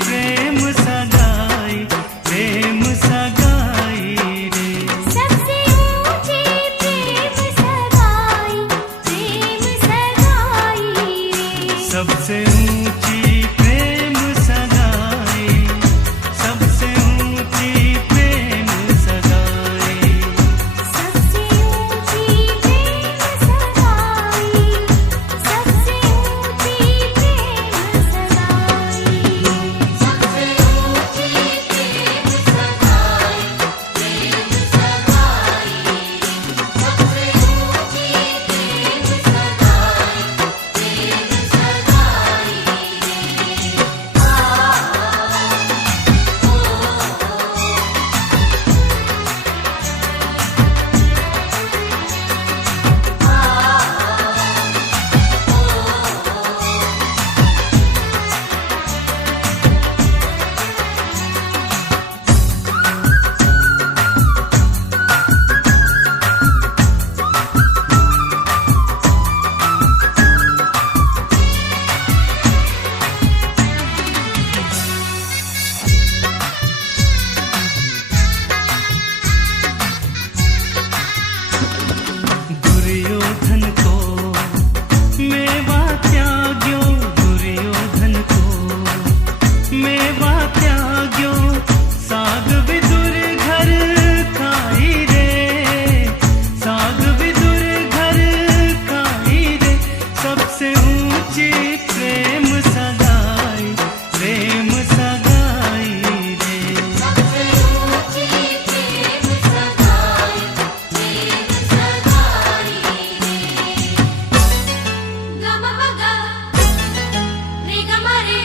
प्रेम सगाई, प्रेम सगाई रे। सबसे ऊंची प्रेम सगाई, प्रेम सगाई रे। सबसे ऊंची प्रेम सगाई, सबसे ऊंची प्रेम सगाई। सबसे ऊंची प्रेम सगाई, सबसे ऊंची प्रेम सगाई। सबसे ऊंची प्रेम सगाई, प्रेम सगाई। सबसे ऊंची प्रेम सगाई, प्रेम सगाई। दुर्योधन को मेवा त्याग्यो, दुर्योधन को मेवा त्याग्यो। साग विदुर घर खाई रे, साग विदुर घर खाई रे। सबसे ऊंची प्रेम सगाई, प्रेम सगाई रे। सबसे ऊंची प्रेम सगाई, प्रेम सगाई रे। ग म प ग रे ग म रे।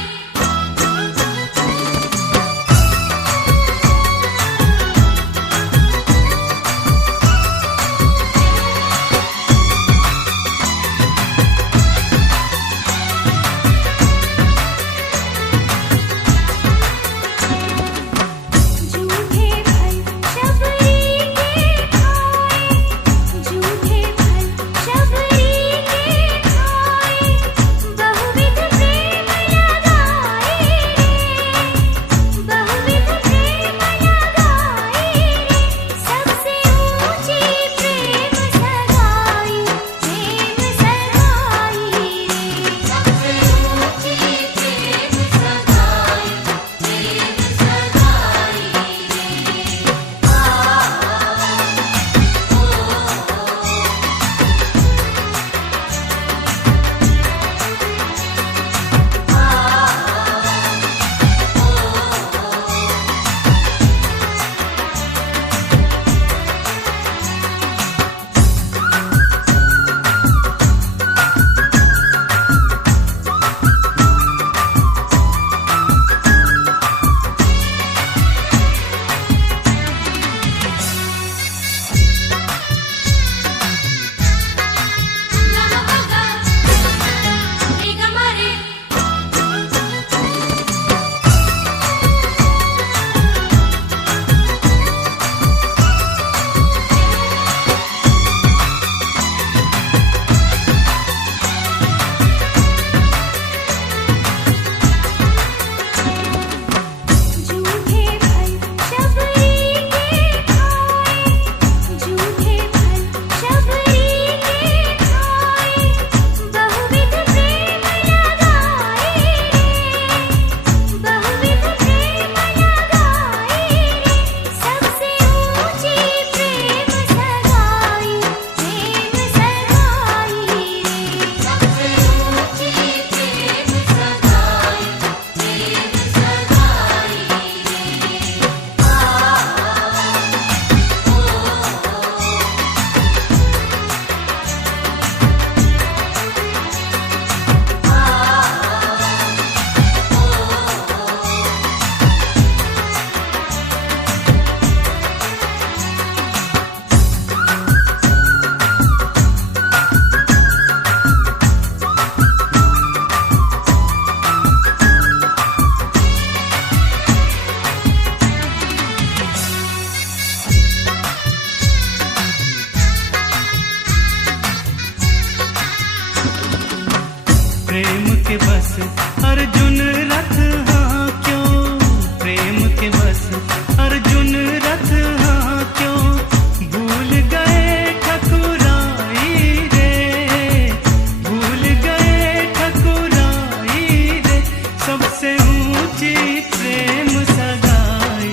ऊंची प्रेम सगाई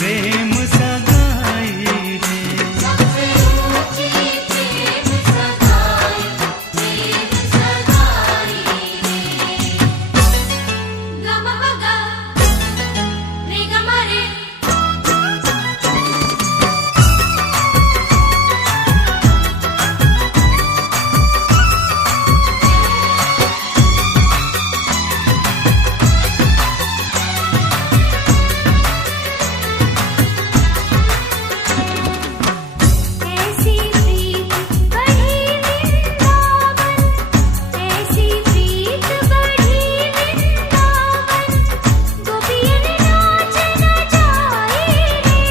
रे। सबसे ऊंची प्रेम सगाई रे। गम बगा रे गम रे। ऐसी प्रीत बढ़ी वृंदावन, ऐसी प्रीत बढ़ी वृंदावन, गोपियन नाच न जाए रे,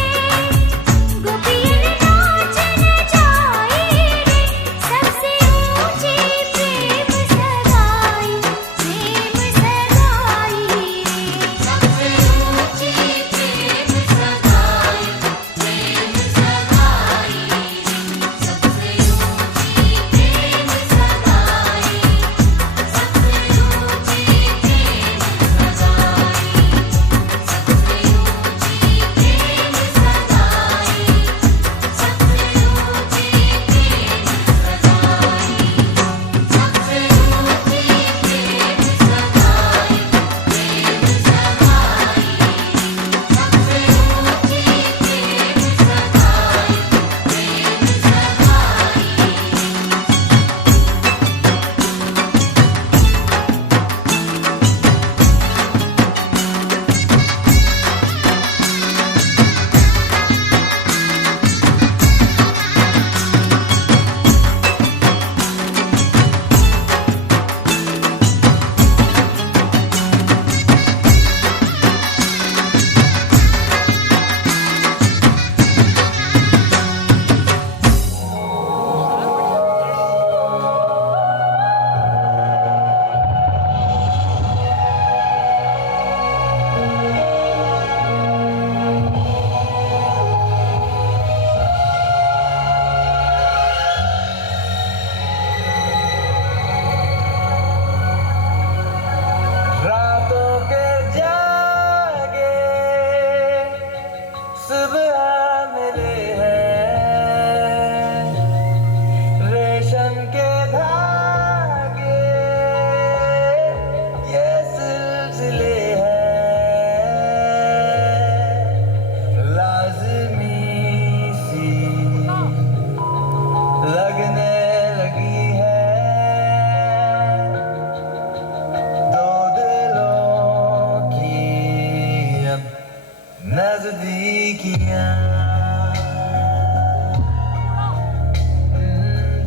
गोपियन नाच न जाए रे। सबसे ऊंची प्रेम सगाई रे। सबसे ऊंची प्रेम सगाई रातों के जागे सुबह मिले हैं, रेशम के धागे ये सिलसिले हैं, लाज़मी सी लगने लगी है दो दिलों की अब नजदीकियां।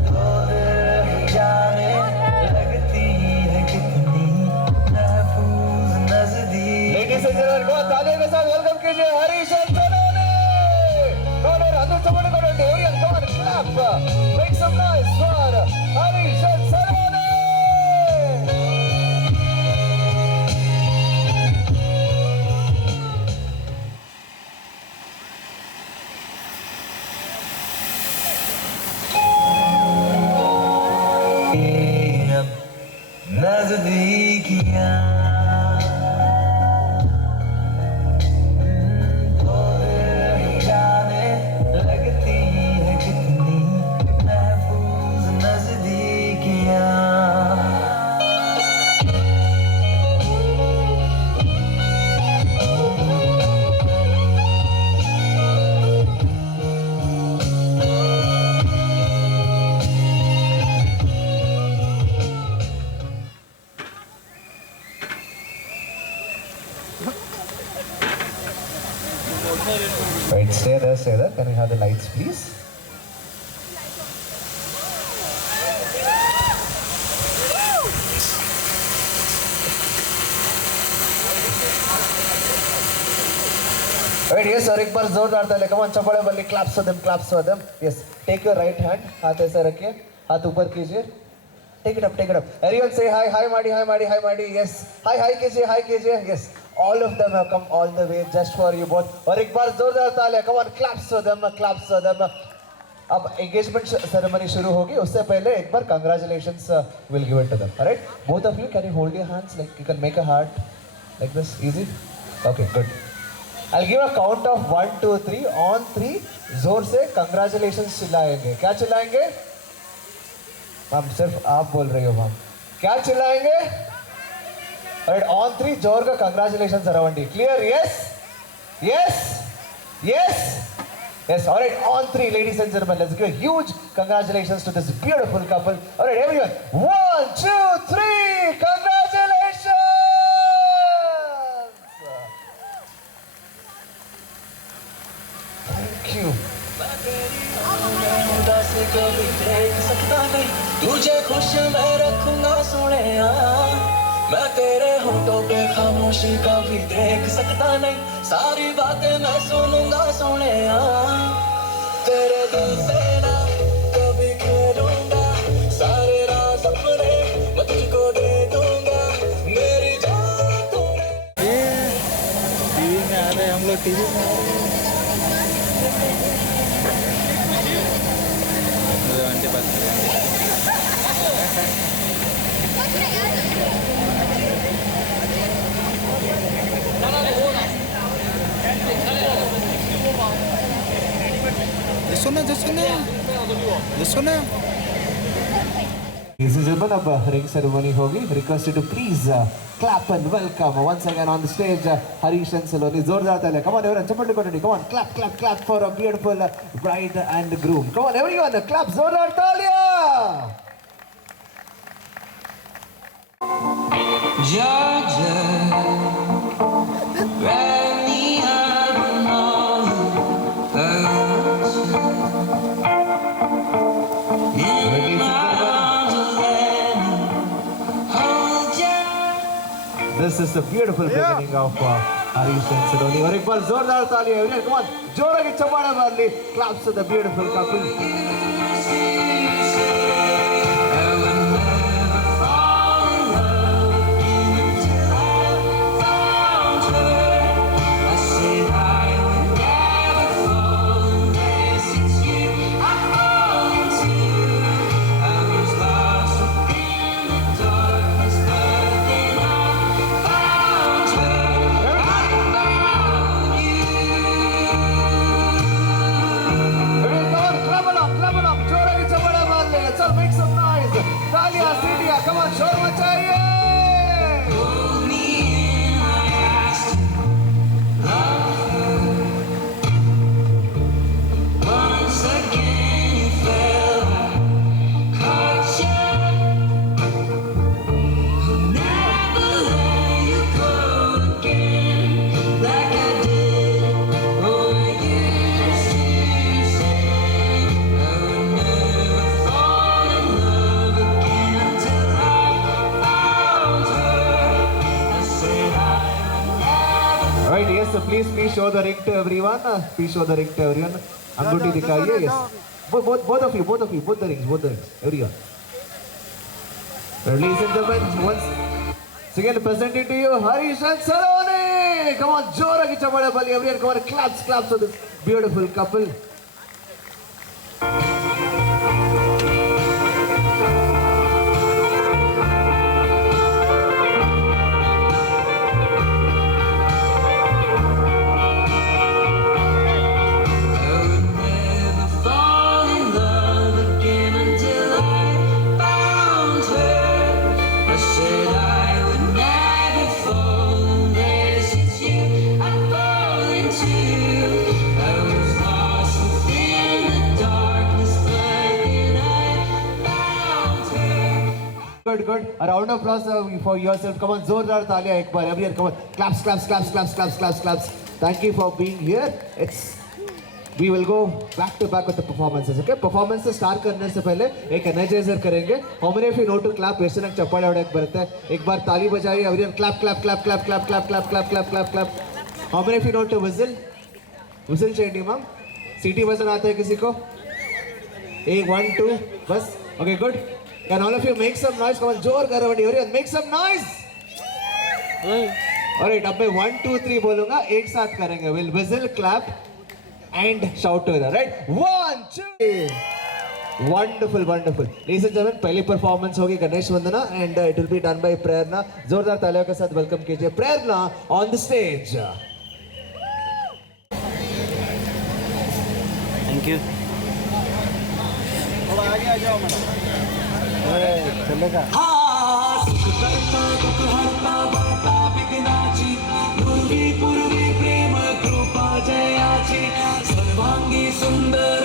दो दिल जाने लगती है कितनी महफूज नजदीक। लेडीज एंड जेंटलमैन को तालियों के साथ वेलकम कीजिए हरीशन सोनोने। दोनों रातों चमन को ओरियन come on clap, make some noise for Harishan Sonone. अब नजदीकियां दो दिल जाने लगती है कितनी महफूज नजदीकियां। Right, stay there, stay there. Can we have the lights, please? Right, yes, और एक बार जोरदार ताली, come on, चपड़े बल्ली, claps for them, claps for them. Yes, take your right hand, हाथ ऐसे रखिए, हाथ ऊपर कीजिए. Take it up, take it up. Everyone say hi, hi Madi, hi Madi, hi Madi. Yes, hi कीजिए. Yes, all of them have come all the way just for you both. और एक बार जोरदार ताली, come on, claps for them, claps for them. अब engagement ceremony शुरू होगी, उससे पहले एक बार congratulations will give it to them. Alright, both of you, can you hold your hands like you can make a heart? Like this, easy? Okay, good. I'll give a count of 1, 2, 3. On 3, जोर से congratulations चिल्लाएंगे. क्या चिल्लाएंगे? Ma'am सिर्फ आप बोल रही हो ma'am. क्या चिल्लाएंगे? Alright, on 3, जोर का congratulations अरवंडी. Clear? Yes? Yes? Yes? Yes, alright, on 3, ladies and gentlemen, let's give a huge congratulations to this beautiful couple. Alright, everyone, 1, 2, 3, congratulations! Thank you. से कभी देख सकता नहीं तुझे खुश मैं रखूंगा सोनिया मैं तेरे होठों पे खामोशी कभी देख सकता नहीं सारी बातें मैं सुनूंगा सोनिया तेरे दिल से ना कभी खेलूंगा सारे राज अपने मैं तुझको दे दूंगा मेरी जान तूने टीवी में आ रहे हम लोग टीवी में आ रहे घंटे बाद सुना Ladies and gentlemen, अब ring ceremony होगी. Requested to please clap and welcome once again on the stage Harish and Saloni. जोरदार तालियां. Come on everyone, chappal टिकोटी. Come on, clap, clap, clap for a beautiful bride and groom. Come on everyone, clap जोरदार तालियां. Georgia, wrap me up in all in my arms, let me hold you. This is the beautiful beginning of Harish and Saloni. और एक बार जोरदार तालियां. Everyone, come on, जोर की चप्पल मार ली. Claps to the beautiful couple. Come on, शोर मचाइए. Once again you fell, I caught you. I'll never let you go again, like I did. Oh, I used to say I would never fall in love again until I found her. I said I would never. Alright, yes, so please show the ring to everyone. Please show the ring to everyone. अंगूठी दिखाइए. Yes. Both of you, both the rings. Everyone. Ladies and gentlemen, once again presenting to you Harish and Saloni. Come on, जोर की चप्पल वाली. Everyone, come on, claps for this beautiful couple. Good. A round of applause for yourself. Come on, जोरदार तालियां एक बार. Everyone, come on. Claps. Thank you for being here. We will go back to back with the performances. Okay? Performances start करने से पहले एक energizer करेंगे. How many of you know to clap? ऐसे ना चप्पल उड़ा के बरते हैं. एक बार ताली बजाइए. Everyone, clap. How many of you know to whistle? Whistle चाहिए मैम. सीटी बजाना आता है किसी को? 1, 2, बस. Okay, good. Can all of you make some noise? Come on, जोर करो बड़ी. Everyone, make some noise. Alright, अब मैं 1, 2, 3 बोलूँगा. एक साथ करेंगे. We'll whistle, clap, and shout together. Right? 1, 2. Wonderful, wonderful. Ladies and gentlemen, पहली परफॉर्मेंस होगी Ganesh Vandana and it will be done by Prerna. जोरदार तालियों के साथ वेलकम कीजिए Prerna on the stage. Thank you. थोड़ा आगे आ जाओ मैडम. चलेगा. सुख करता दुख हरता वार्ता विघ्नाची पूर्वी पूर्वी प्रेम कृपा जयाची सर्वांगी सुंदर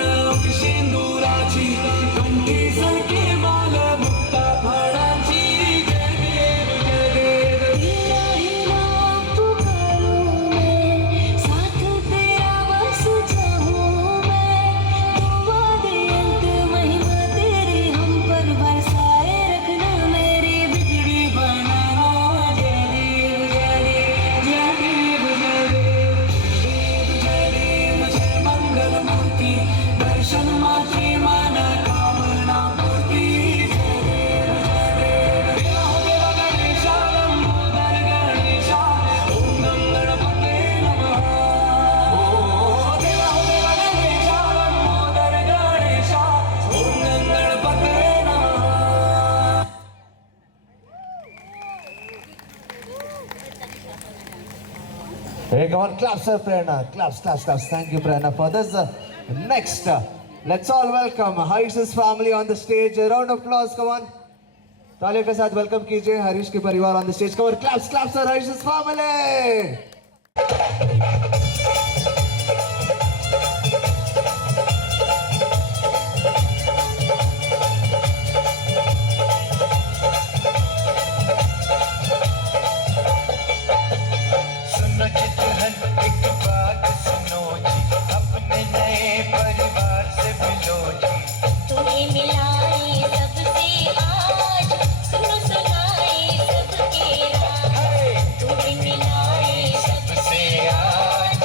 सिंदुराची कंठी सरके माल मुक्ता फळाची जय देव जय देव. तेरा ही नाम पुकारूं मैं, साथ तेरा बस चाहूं मैं. दुआ दे अंत महिमा तेरी हम पर बरसाए रखना, मेरी बिगड़ी बनाना. जय देव जय देव जय देव जय देव. जय देव जय मंगल मूर्ति दर्शन मात्रे मन कामना पूर्ति. जय देव जय देव. देवा हो देवा गणेशा लंबोदर गणेशा ओम गं गणपते नमः. ओ देवा हो देवा गणेशा लंबोदर गणेशा ओम गं गणपते नमः. Hey, come on, claps for Prerna. Claps, claps, claps. Thank you, Prerna, for this. Next, let's all welcome Harish's family on the stage. A round of applause, come on. तालियों के साथ वेलकम कीजिए हरीश के परिवार on the stage. Come on, claps, claps for Harish's family. सुनो चित्रहन एक बात सुनो जी अपने नए परिवार से मिलो जी. तुम्हें मिलाए सबसे आज, सुनो सुनाए सबके राज. तुम्हें मिलाए सबसे आज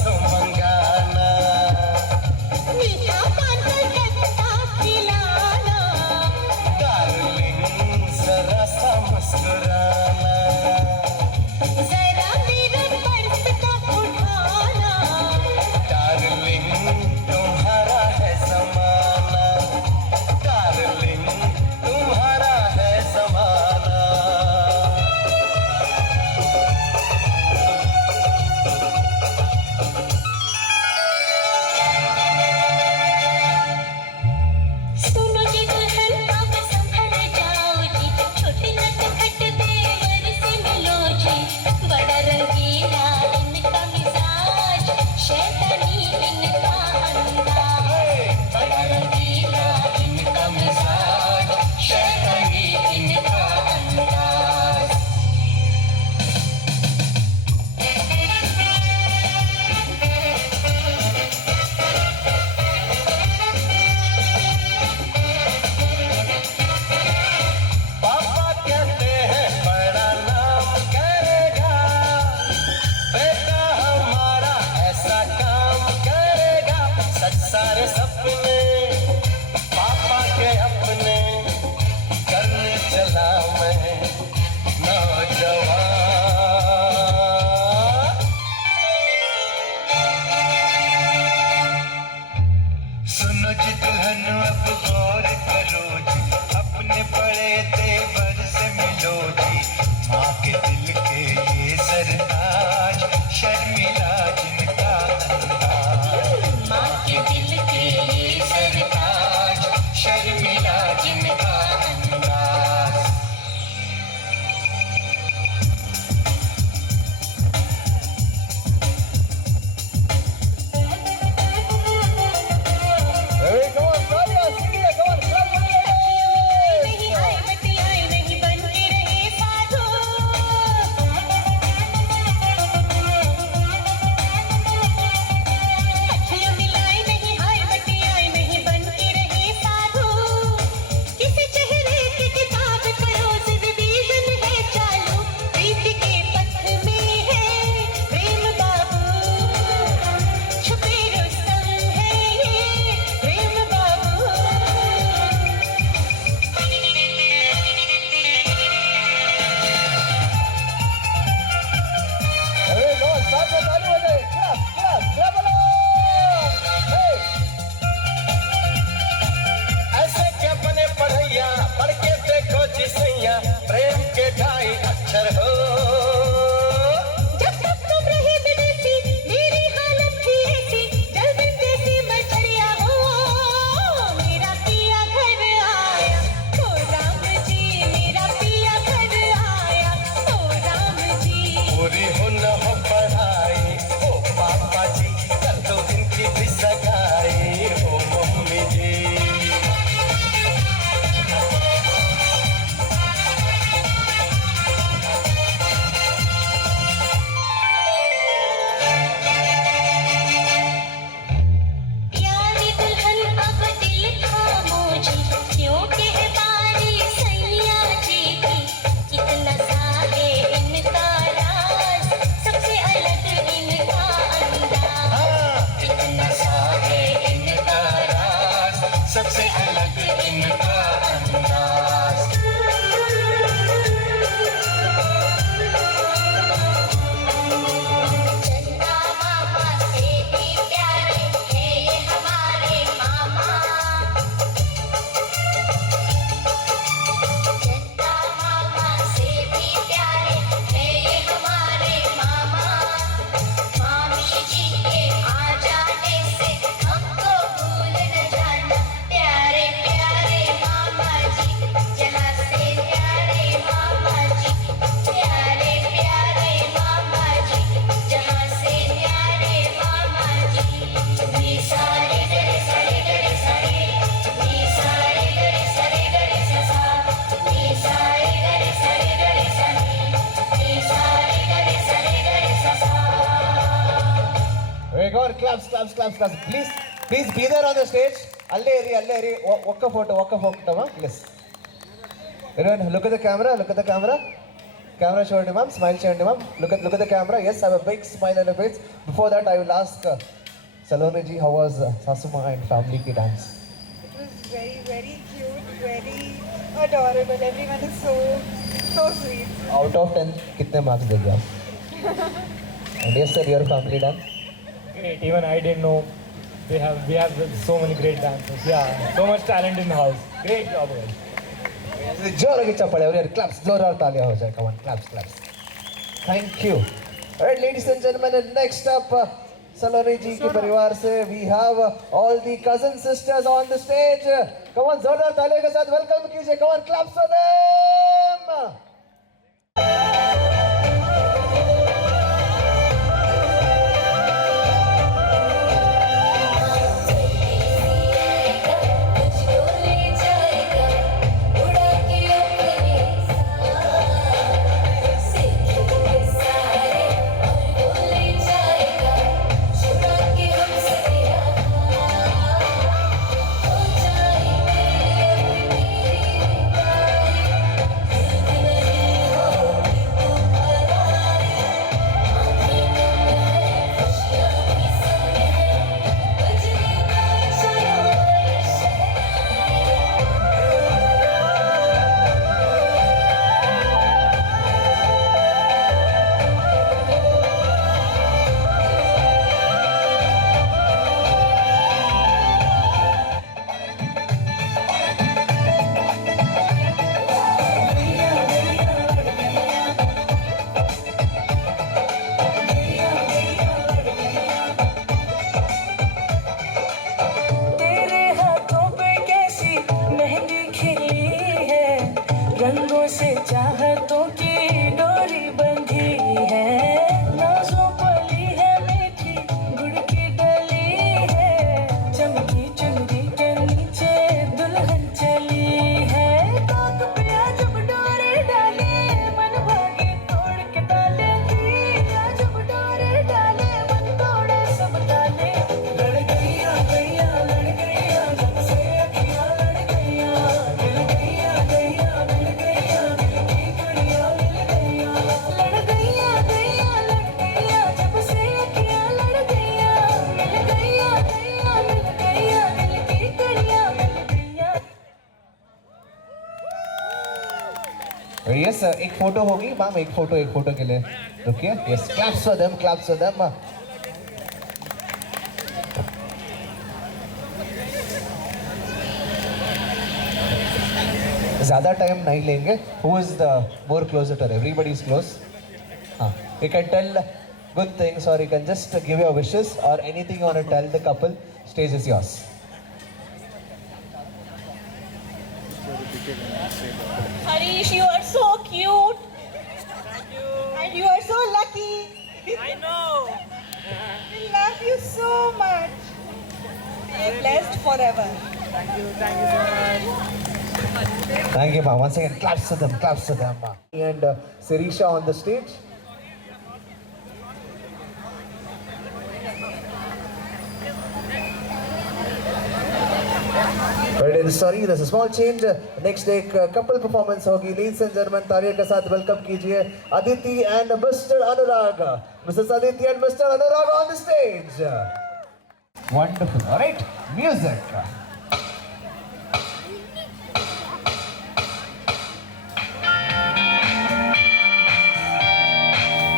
सुमंगाना मीठा पान का खट्टा खिलाना डार्लिंग जरा सा मुस्कुराना जरा मेरे पर्स को उठाना डार्लिंग तुम्हारा है ज़माना डार्लिंग तुम्हारा है ज़माना सुनो जी दुल्हन अब संभल जाओ जी छोटे नटखट देवर से मिलो जी बड़ा रंगीला इनका मिजाज शैतानी इनका अंदाज बड़ा रंगीला इनका मिजाज शैतानी इनका अंदाज पापा कहते हैं बड़ा नाम करेगा बेटा हमारा ऐसा काम करेगा सच सारे सपने पापा के अपने करने चला मैं नौजवान सुनो जी दुल्हन अब गौर करो जी अपने बड़े देवर से मिलो जी माँ के दिल के ये सरताज शर्मिला जिनका अंदाज माँ के दिल के ये सरताज शर्मिला जिनका अंदाज Hey, come on, Sadia, Sadia, come on, clap, clap, नहीं clap. आए बतियाए नहीं बन के रहे साधु अखियाँ मिलाए नहीं हाय बतियाए नहीं बन के रहे साधु किसी चेहरे की किताब करो रिवीजन है चालू प्रीति के पथ में है प्रेम बाबू छुपे रुस्तम है ये प्रेम बाबू Hey, come on, साथ में ताली बजाए. Clap, clap, clap along. Hey. ऐसे क्या बने पढ़ैया पढ़ के देखो जी सैया प्रेम के ढाई अक्षर हो जब तक तुम रहे विदेशी मेरी हालत थी ऐसी जल्दी जैसी मछलियाँ हो मेरा पिया घर आया ओ राम जी मेरा पिया घर आया ओ राम जी पूरी हो न हो पढ़ाई ओ पापा जी कर दो इनकी भी सगाई ओ मम्मी जी प्यारी दुल्हन अब दिल थामो जी क्यों कह बारी सैया जी की कितना सारे इनका राज सबसे अलग इनका अंदाज इतना सारे इनका राज सबसे अलग इनका अंदाज चंदा मामा से भी प्यारे है ये हमारे मामा चंदा मामा से भी प्यारे है ये हमारे मामा मामी जी के आ जाने से हमको भूल न जाना प्यारे प्यारे मामा जी जहाँ से प्यारे मामा जी प्यारे प्यारे मामा जी जहाँ से प्यारे मामा जी नी सारे गरे सारे गरे सारे नी सारे गरे सारे गरे सा नी सारे गरे सारे गरे सा नी सारे गरे सारे गरे सा Hey, come on, claps, claps, claps, claps. Please be there on the stage. ಅಲ್ಲೇ ಇರಿ. ಒಕ್ಕ photo please. Everyone, look at the camera. Camera చూడండి ma'am, smile చేయండి ma'am. Look at the camera. Yes, have a big smile on your face. Before that, I will ask Saloni ji, how was Sasuma and family ki dance? It was very, very cute, very adorable. Everyone is so sweet. Out of 10, कितने marks देंगे आप? And yes sir, your family dance? Great. Even I didn't know we have so many great dancers. Yeah, so much talent in the house. Great job, guys. जोर की चप्पल है, claps, जोरदार तालियां हो जाए. Come on, claps. Thank you. Alright, ladies and gentlemen, and next up, Saloni ji के परिवार से we have all the cousin sisters on the stage. Come on, जोरदार तालियों के साथ welcome कीजिए. Come on, claps for them. मुझको ले जाएगा उड़ा के अपने सीखे सारे और वो ले जाएगा छुड़ा के हमसे तेरा हो जाएंगे तेरे हाथों पे कैसी मेहंदी खिली है, रंगों से चाहतों की डोरी बंधी है, नाजों पली है मीठी गुड़ की डली है, चमकी चुनरी के नीचे दुल्हन चली है, ताक पे जब डोरे डाले मन भागे तोड़ के डाले, जब डोरे डाले मन तोड़े सब डाले, लड़ गईया जब से अखियां लड़ गईया, मिल गईया मिल गईया की कड़ियां मिल गईया, लड़ गईया जब से अखियां लड़ गईया, मिल गईया दिल की कड़ियां मिल गईया. Yes, एक फोटो होगी मैम, एक फोटो के लिए रुकिए. Yes, claps for them. ज़्यादा टाइम नहीं लेंगे. Who is the more closer to her? Everybody is close. हाँ, you can tell good things or you can just give your wishes or anything you want to tell the couple. Stage is yours. Harish, you are so cute. And you are so lucky. I know. We love you so much. Be blessed forever. Thank you so much. Thank you, ma'am. Once again, claps to them, ma'am. And Sirisha on the stage. But sorry, there's a small change. Next day, couple performance होगी. Ladies and gentlemen, तालियों के साथ welcome कीजिए Aditi and Mr. Anurag. Mrs. Aditi and Mr. Anurag on the stage. Wonderful. All right, music.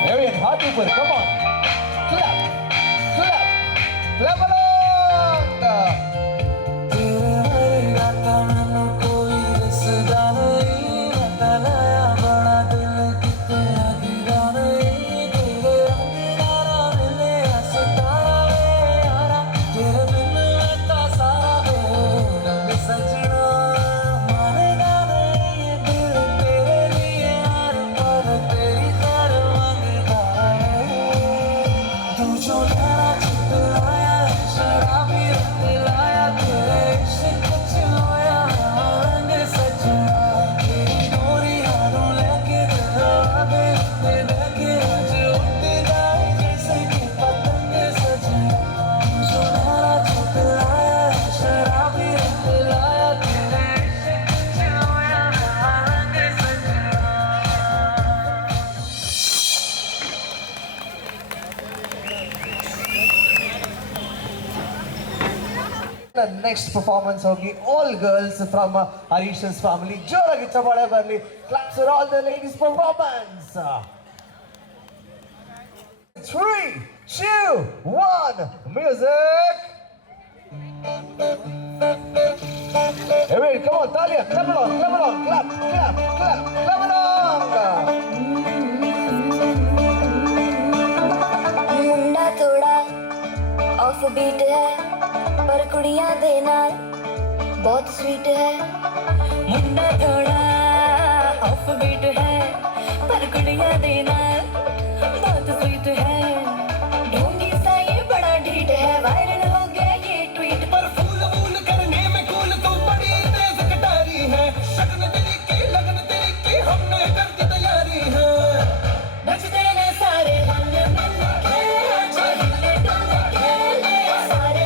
Very hot people, come on. Clap along. तेरे हर गाता मैनू कोई रसदा नहीं, मैं लाया बड़ा दिल किते अधीरा नहीं, तेरे अंगारा मिले सितारा वे यारा, तेरे बिन रहता सारा वे रंग सजना, मानेगा नहीं ये दिल तेरे लिए हर पल तेरी खैर मांगता है, तू जो नैना चितलाया शराबी रंग लाया, तेरे इश्क कुछ होया रंग सजना, तेरी डोरी हाथों लेके दरवा दे देखे आज उड़ती जाए जैसे कि पतंग सजना, तू जो नैना चितलाया शराबी रंग लाया, तेरे इश्क कुछ होया रंग सजना. The next performance hogi all girls from Harish's family. Joragi chapade barli. Claps for all the ladies' performance. 3, 2, 1, music. Everybody, come on, Talia, clap along, clap along, clap, clap, clap, clap along. मुंडा थोड़ा off beat है पर कुड़ियां दे नाल बहुत sweet है मुंडा थोड़ा off beat है पर कुड़ियां दे नाल बहुत स्वीट है ढोंगी सा ये बड़ा ढीठ है वायरल हो गया ये ट्वीट पर फूल फूल करने में कूल तो बड़ी तेज कटारी है लगन तेरी की हमने कर दी तैयारी है नचते ने सारे रंग मिल के आज हिले डुल के ले सारे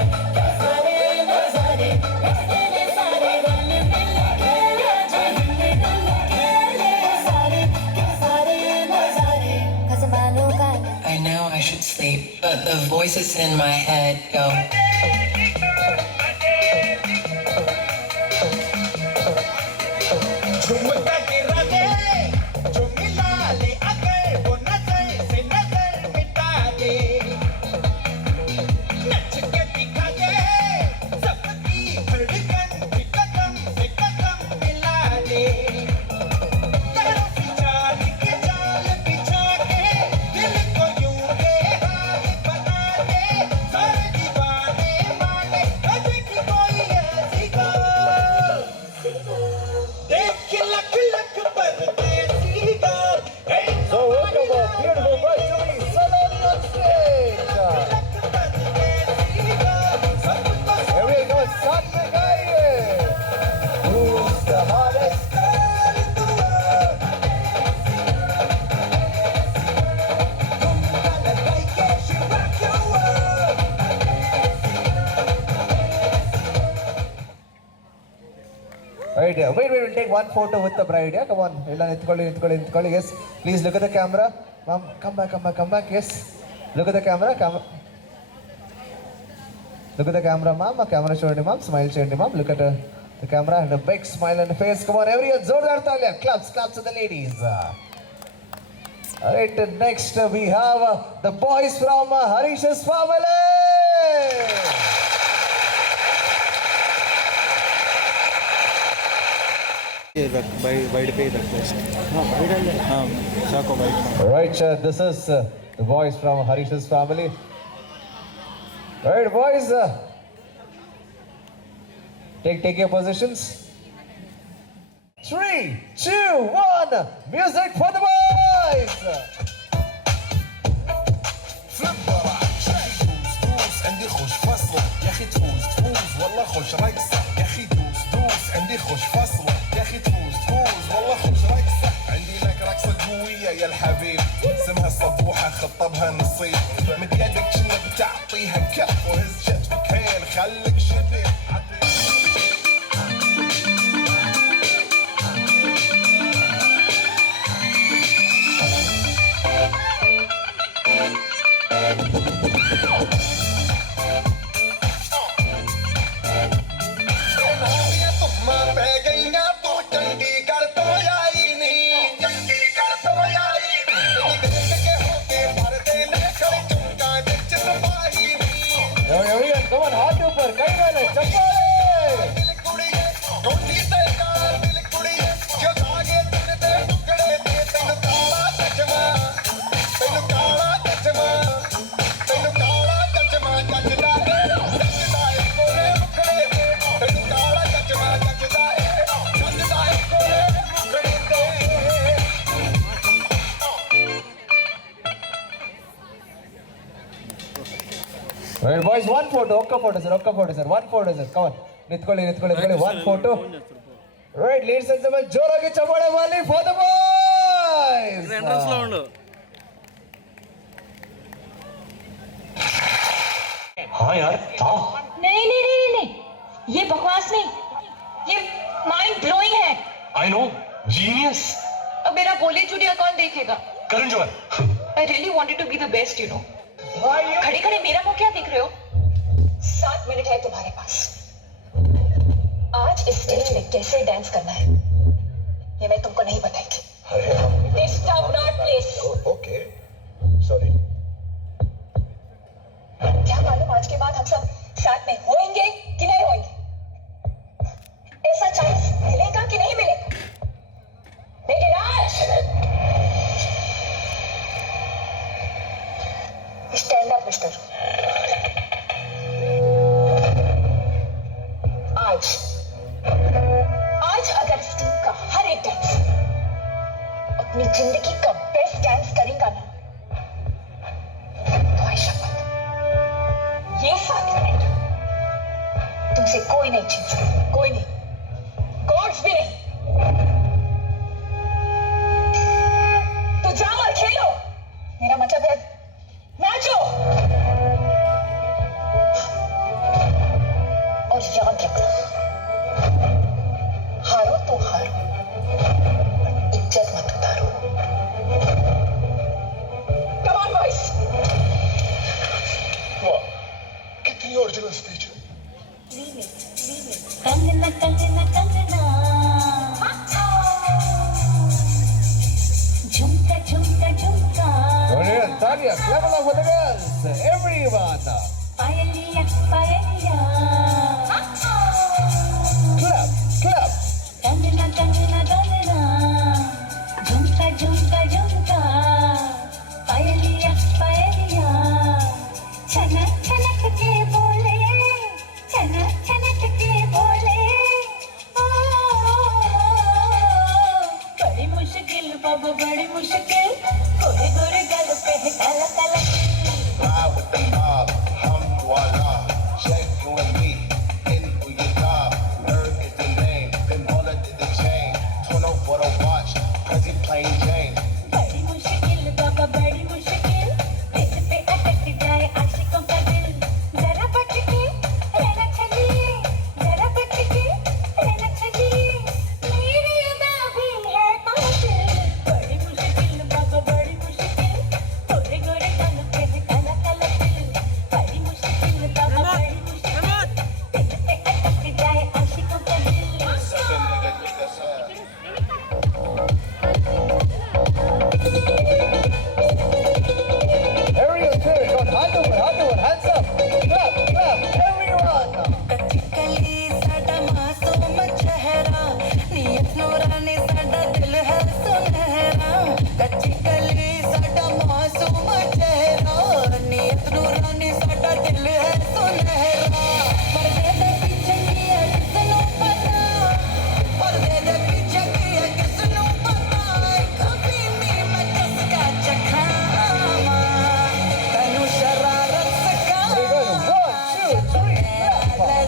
नजारे नचते ने सारे रंग मिल के आज हिले डुल के ले सारे नजारे खसमानो का I know I should sleep, but the voices in my head go. झुमका गिरा दे जो मिला ले अगर वो नजर से नजर मिटा दे नच के दिखा दे सबकी धड़कन भी कदम से कदम मिला दे करो जाल के जाल बिछा के दिल को यूं बेहाल बना दे सारे दीवाने माने कभी की कोई ऐसी को देख लख लख परदेसी गाल So welcome our beautiful bride to be Saloni on stage. Everybody, come on, साथ में गाइए. Who's the hottest girl in the world? झुमका लगाई के she rock your world. Right, yeah. Wait, we'll take one photo with the bride. Yeah, come on. Ella, nitkolli. Yes, please look at the camera. Mom, come back. Yes, look at the camera. Look at the camera, mom. Camera cheyandi, mom. Smile cheyandi, mom. Look at the camera and a big smile on the face. Come on, everyone, zordar talia. Claps to the ladies. All right, next we have the boys from Harish's family. Wide पे रख हाँ चाको wide Right, this is the boys from Harish's family. Right, boys, take your positions. 3, 2, 1, music for the boys. فلبرة دوس عندي خوش فصلة يا أخي تفوز والله خوش رقصة يا أخي دوس عندي خوش فصلة يا أخي تفوز والله خوش رقصة عندي لك رقصة قوية يا الحبيب اسمها صبوحة خطبها نصيب من يدك شنو بتعطيها كف وهز كتفك هيل خليك شبيب Everyone, come on, हाथ ऊपर, कहीं वाले, चप्पल. Well, boys, one photo. Okka photo, sir. One photo, sir. Come on. Nitkolli. One photo. Right, ladies and gentlemen, joragi chapade wali for the boys. हाँ यार था नहीं ये बकवास नहीं ये माइंड ब्लोइंग है आई नो जीनियस अब मेरा बोली चुड़िया कौन देखेगा Karan Johar I really wanted to be the best, खड़े खड़े मेरा मुंह क्या देख रहे हो 7 मिनट है तुम्हारे पास डांस करना है, ये मैं तुमको नहीं बताई थी। Disturb not please. Okay sorry. क्या मालूम आज के बाद हम सब साथ में होंगे कि नहीं होंगे, ऐसा चांस मिलेगा कि नहीं मिलेगा। लेकिन आज स्टैंड अप मिस्टर। आज अगर इस टीम का हर एक डांस अपनी जिंदगी का बेस्ट डांस करेगा ना, तो आई शपथ ये 7 मिनट तुमसे कोई नहीं छीन सकता, कोई नहीं, गॉड्स भी नहीं। तो जाओ और खेलो, मेरा मतलब है नाचो। और याद रखना, हारो तो हारो, इज्जत मत उतारो। Come on boys. वाह कितनी ओरिजिनल स्पीच है। कंगना कंगना कंगना, झुमका झुमका झुमका, Brilliant, Tanya, clap along with the girls, everyone. पायलिया पायलिया, Clap, clap. कंगना कंगना कंगना, झुमका झुमका झुमका, पायलिया पायलिया, छनक छनक के बोले, छनक छनक के बोले। बड़ी मुश्किल बाबा बड़ी मुश्किल, गोरे गोरे गल पे है काला काला। Ride with the mob, alhamdulillah. Check you and me, in for your job. Nerd is the name, then baller did the chain. Turn up for the watch, cause he plain Jane. बड़ी मुश्किल बाबा बड़ी मुश्किल, दिल पे अटक जाए आशिकों का दिल। जरा बच के रहना चाहिए, जरा बच के रहना चाहिए, मेरी अदा भी है कातिल। बड़ी मुश्किल बाबा बड़ी मुश्किल, गोरे गोरे गल पे है काला काला दिल। बड़ी मुश्किल बाबा बड़ी मुश्किल, दिल पे अटक जाए आशिकों का दिल। Such a nigga, nigga, son. Everyone cheer it, hand over, hands up. Clap, clap, everyone. कली साडा मासूम चेहरा, नियत नूरानी साडा दिल है सुनहरा। कच्ची कली साडा मासूम चेहरा, नियत नूरानी साडा दिल है सुनहरा। पर्दे दे पीछे की है किसनों पता, पर्दे दे पीछे की है किसनों पता। कभी भी मैं किसका चखावा, तनु शरारत Very good. 1, 2, 3, clap.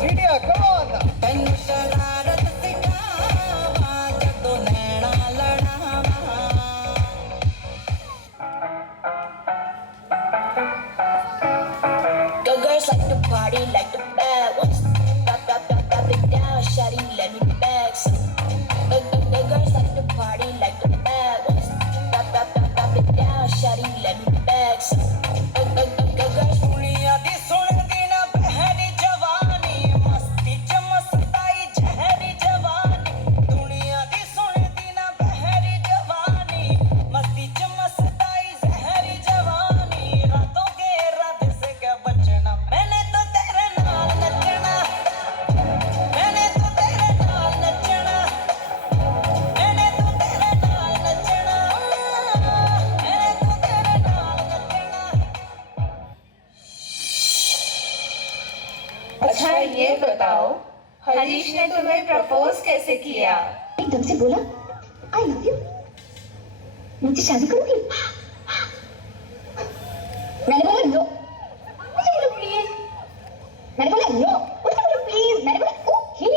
Lydia, come on. तनु शरारत सिखावा, जदों नैना लड़ावा। Good girls like to party like the bad ones. Pop it down, shawty, let me bag some. Good girls like to party like the bad ones. Pop it down, shawty, let me bag some. Good girls दुनिया दी सुन दी ना बहरी जवानी, मस्ती च मस्ताई जहरी जवानी। दुनिया दी सुन दी ना बहरी जवानी, मस्ती च मस्ताई जहरी जवानी। रातों के इरादे से क्या बचना, मैंने तो तेरे नाल नचना, मैंने तो तेरे नाल नचना, मैंने तो तेरे नाल नचना, मैंने तो तेरे नाल नचना। अच्छा ये बताओ, हरीश ने तुम्हें प्रपोज कैसे किया? एकदम से बोला आई लव यू, मुझसे शादी करोगी? मैंने बोला नो, मुझे बोलो प्लीज। मैंने बोला नो, मुझे बोलो प्लीज। मैंने बोला ओके।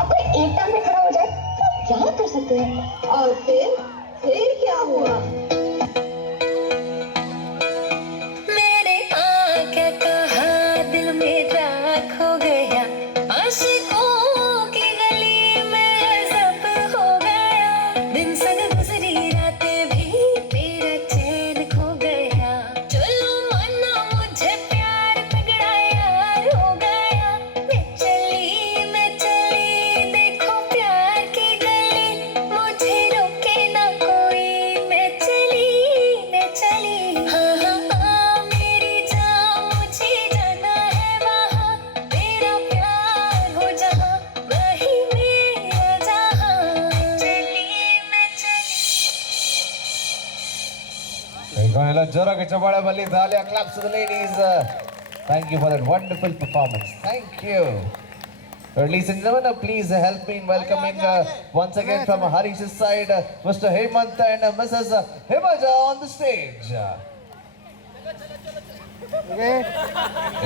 अब कोई एक टांग पे खड़ा हो जाए तो आप क्या कर सकते हैं? और फिर क्या हुआ? मैंने आके कहा दिल मेरा खो गया, आशिकों की गली में सब हो गया। दिन संग गुजरी रातें भी तेरा चैन खो गया। ಜೋರಾಗಿ ಚಪ್ಪಾಳೆ ಬಲ್ಲಿ ದಾಲಿಯಾ claps to the ladies. Thank you for that wonderful performance. Thank you. Ladies and gentlemen, please help me in welcoming once again from Harish's side, Mr. Hemant and Mrs. Himaja on the stage.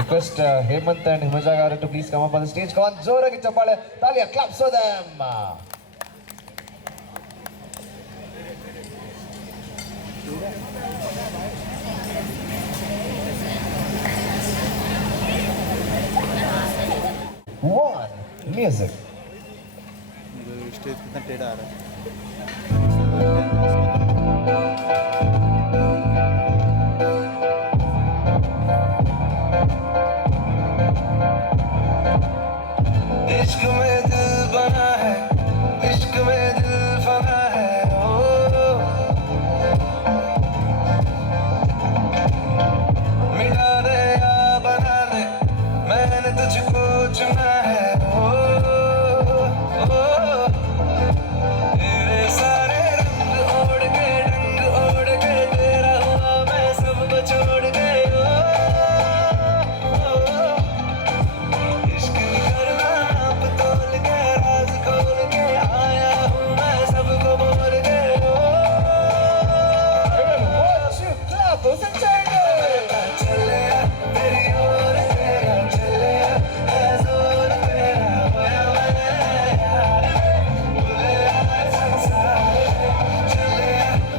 Request Hemant and Himaja garu to please come up on the stage. Come on, joragi chappale, talia, claps for them. One, music. Stage कितना टेढ़ा आ रहा है इश्क में दिल बना है, इश्क में दिल फना है, ओ मिटा दे या बना दे, मैंने तुझको चुना है, ओ तेरे सारे रंग ओढ़ के तेरा हुआ मैं सबको छोड़ के, इश्क करना आप तोल के राज खोल के आया हूँ मैं सबको बोल के, Clap, listen to चले तेरी ओर तेरा चले जोर तेरा होया मैं यार भूले आए संसार चले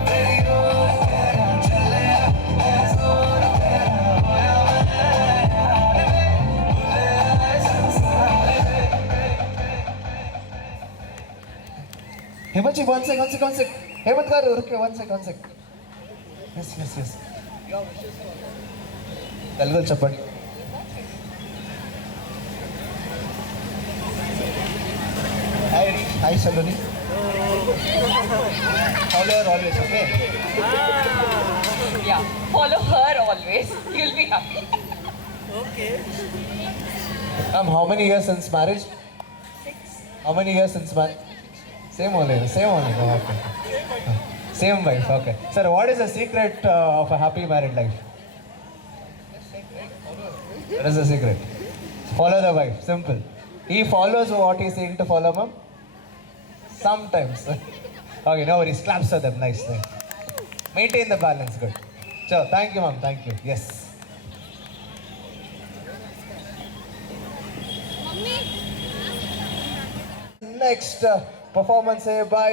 तेरी ओर तेरा चले जोर तेरा होया मैं यार भूले आए संसार. Hemant ji, one sec. Hemant garu, ruke, one sec. Yes. Telugu chappadi. Hi Shaloni. Follow her always, okay? Yeah, follow her always. You'll be happy. How many years since marriage? 6. How many years since marriage? Same only. No, okay. Same wife, okay. Sir, what is the secret of a happy married life? What is the secret? Follow the wife, simple. He follows what he's saying to follow, ma'am? Sometimes. Okay, no worries. Claps for them, nice. Maintain the balance, good. So, thank you, ma'am, thank you. Yes. Next performance here by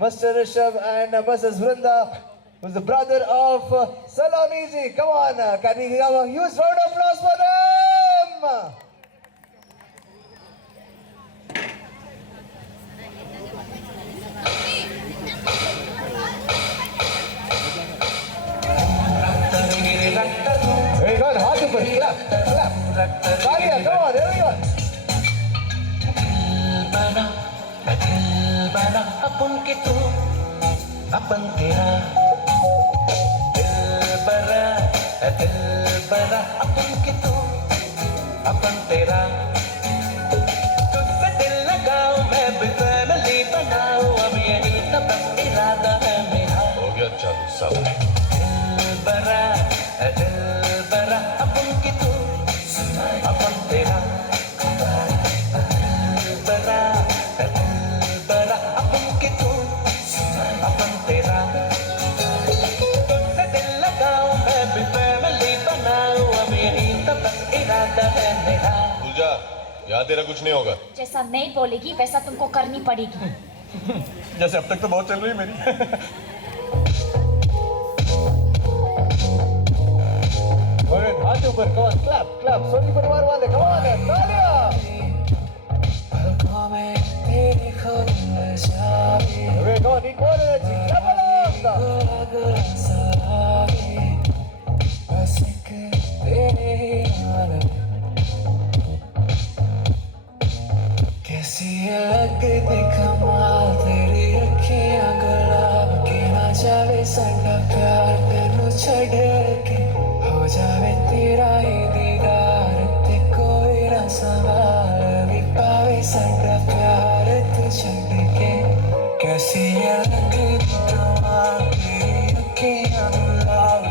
Mr. Rishabh and Mrs. Vrinda, who's the brother of Saloniji. Come on, can we have a huge round of applause for them? Very good, hard to put, clap. Talia, come on, everyone. बना अपन के तू अपन तेरा दिल बरा अपन के तू अपन तेरा तुझसे दिल लगाऊं मैं भी फैमिली बनाऊं अब यही तो बस इरादा है मेरा हो गया चल सब दिल बरा अपन के तू अपन तेरा अपन के तू अपन तेरा तुझसे दिल लगाऊं मैं भी फैमिली बनाऊं अब यही तो बस इरादा है मेरा. पूजा यहाँ तेरा कुछ नहीं होगा. जैसा नहीं बोलेगी वैसा तुमको करनी पड़ेगी. जैसे अब तक तो बहुत चल रही है मेरी. हाथ ऊपर, come on, clap. सोनी परिवार वाले, come on, तालियां. पलकों में तेरी खुद जाए. We're going to need more energy. Clap along. बस एक तेरे हाल में कैसी लगती कमाल तेरी अखियां गुलाब के ना जावे साडा प्यार तेनू छड़ के हो जावे तेरा ही दीदार ते कोई ना सवाल भी पावे साडा प्यार तू छड़ के कैसी लगती कमाल तेरी अखियां गुलाब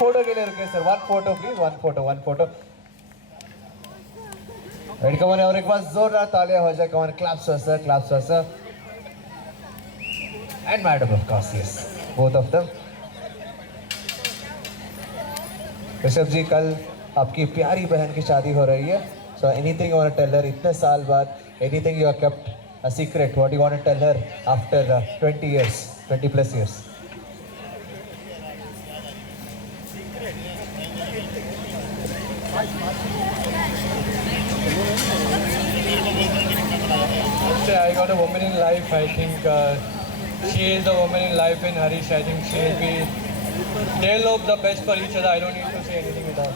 फोटो के लिए रुके sir, one photo please, one photo. Right, come on, और एक बार जोरदार तालियां हो जाए, come on, claps for sir and madam of course, yes, both of them. Rishabh ji, कल आपकी प्यारी बहन की शादी हो रही है, so anything you want to tell her, इतने साल बाद, anything you have kept a secret, what you want to tell her after 20 years, 20+ years? I got a woman in life. I think she is the woman in life in Harish. I think they'll hope the best for each other. I don't need to say anything at all.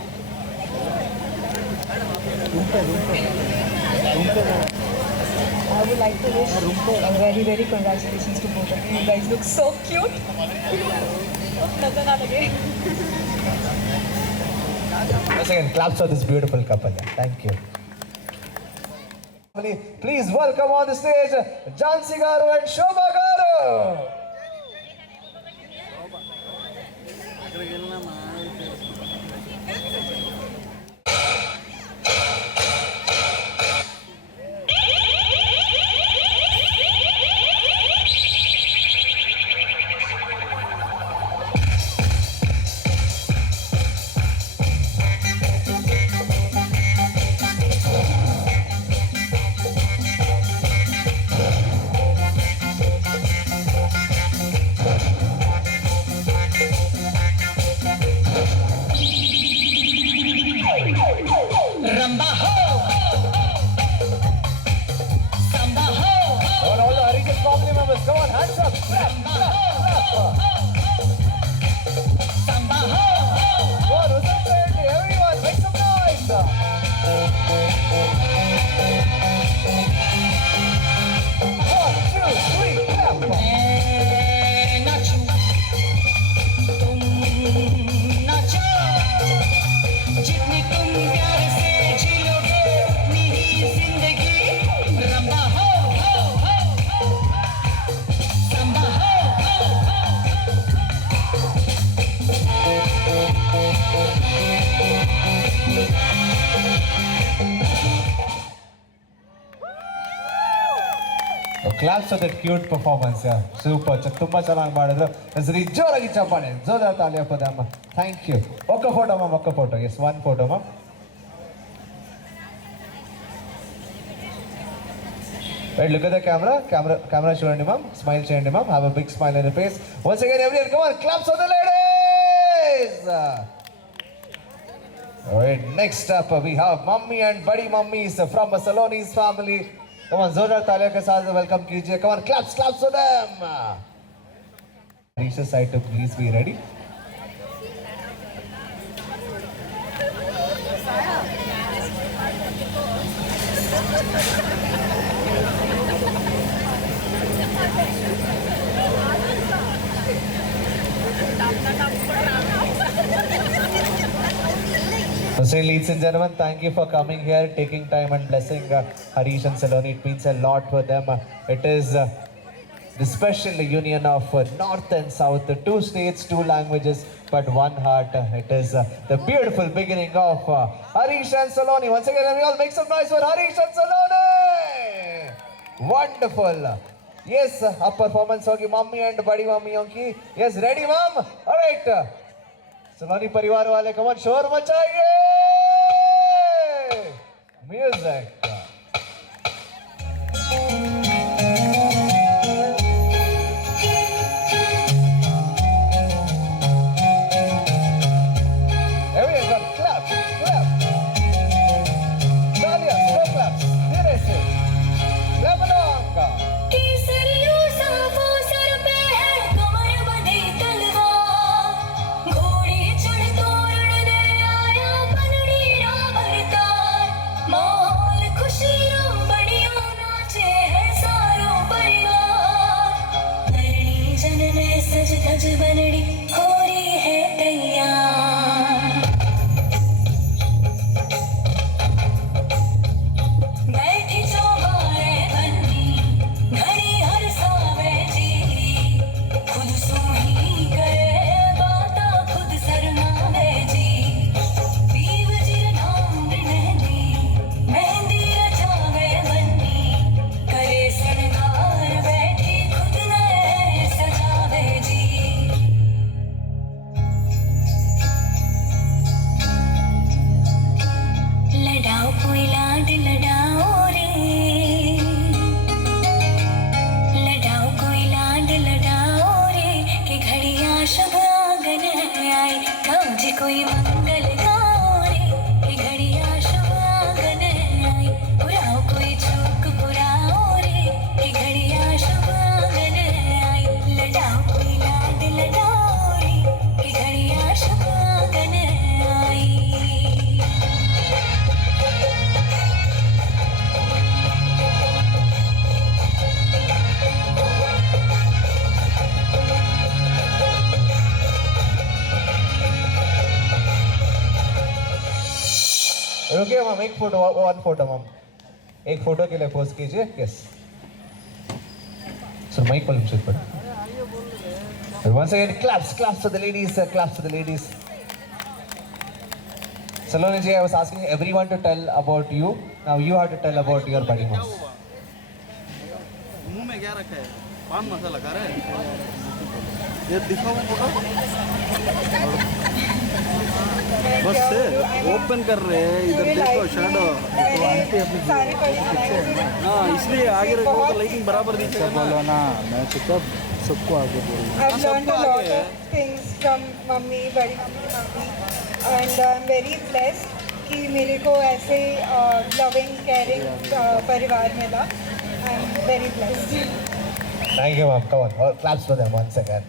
I would like to wish a very, very congratulations to both of you. You guys look so cute. Nazar na lage. Once again, claps for this beautiful couple. Thank you. Please welcome on the stage Jansi Garu and Shobha Garu. Claps for that cute performance, yeah. Super. Tumba chanagi madidru. Sri joragi chappane. Jodar taaliya for them. Thank you. Okka photo, ma'am. Okka photo. Yes, one photo, ma'am. Right, look at the camera. Camera chudandi, ma'am. Smile cheyandi, ma'am. Have a big smile on your face. Once again, everyone, come on. Claps for the ladies. All right. Next up, we have mummy and buddy mummies from Saloni's family. Come on, जोरदार तालियों के साथ welcome कीजिए. Come on, claps for them. Risha's side to please be ready. So, ladies and gentlemen, thank you for coming here, taking time and blessing Harish and Saloni. It means a lot for them. It is the special union of North and South, 2 states, 2 languages, but 1 heart. It is the beautiful beginning of Harish and Saloni. Once again, let me all make some noise for Harish and Saloni. Wonderful. Yes, a performance hogi mummy and buddy mummy ki. Yes, ready, mom? All right. Saloni परिवार वाले, come on, शोर मचाइए. Music. Everyone got clap. Talia, slow claps. धीरे से. Clap along. केसरियों साफो sir पे है कमर बंधी तलवार घोड़ी चढ़ तोरण दे आया बनड़ी रावरतार माहौल खुशियों बड़ियों नाचे है सारो परिवार धरणी जन में सज धज बनड़ी हो रही है तैयार बैठी चौक मैम, एक फोटो, वन फोटो मैम, एक फोटो के लिए पोस्ट कीजिए. यस सर, माइक कॉलम से पर. Once again, claps for the ladies, claps for the ladies. Saloni ji, I was asking everyone to tell about you. Now you have to tell about your body mass. मुंह में क्या रखा है? पान मसाला खा रहा है? ये दिखाओ फोटो. बस से ओपन कर रहे हैं. इधर देखो शैडो. तो आंटी अपनी पीछे. हाँ, इसलिए आगे रखो तो लाइटिंग बराबर दिखेगा. बोलो ना, मैं तो कब सबको आगे बोल. I've learned a lot of things from mummy, बड़ी mummy, and I'm very blessed कि मेरे को ऐसे loving, caring परिवार मिला. I'm very blessed. Thank you, ma'am. Come on, claps for them once again.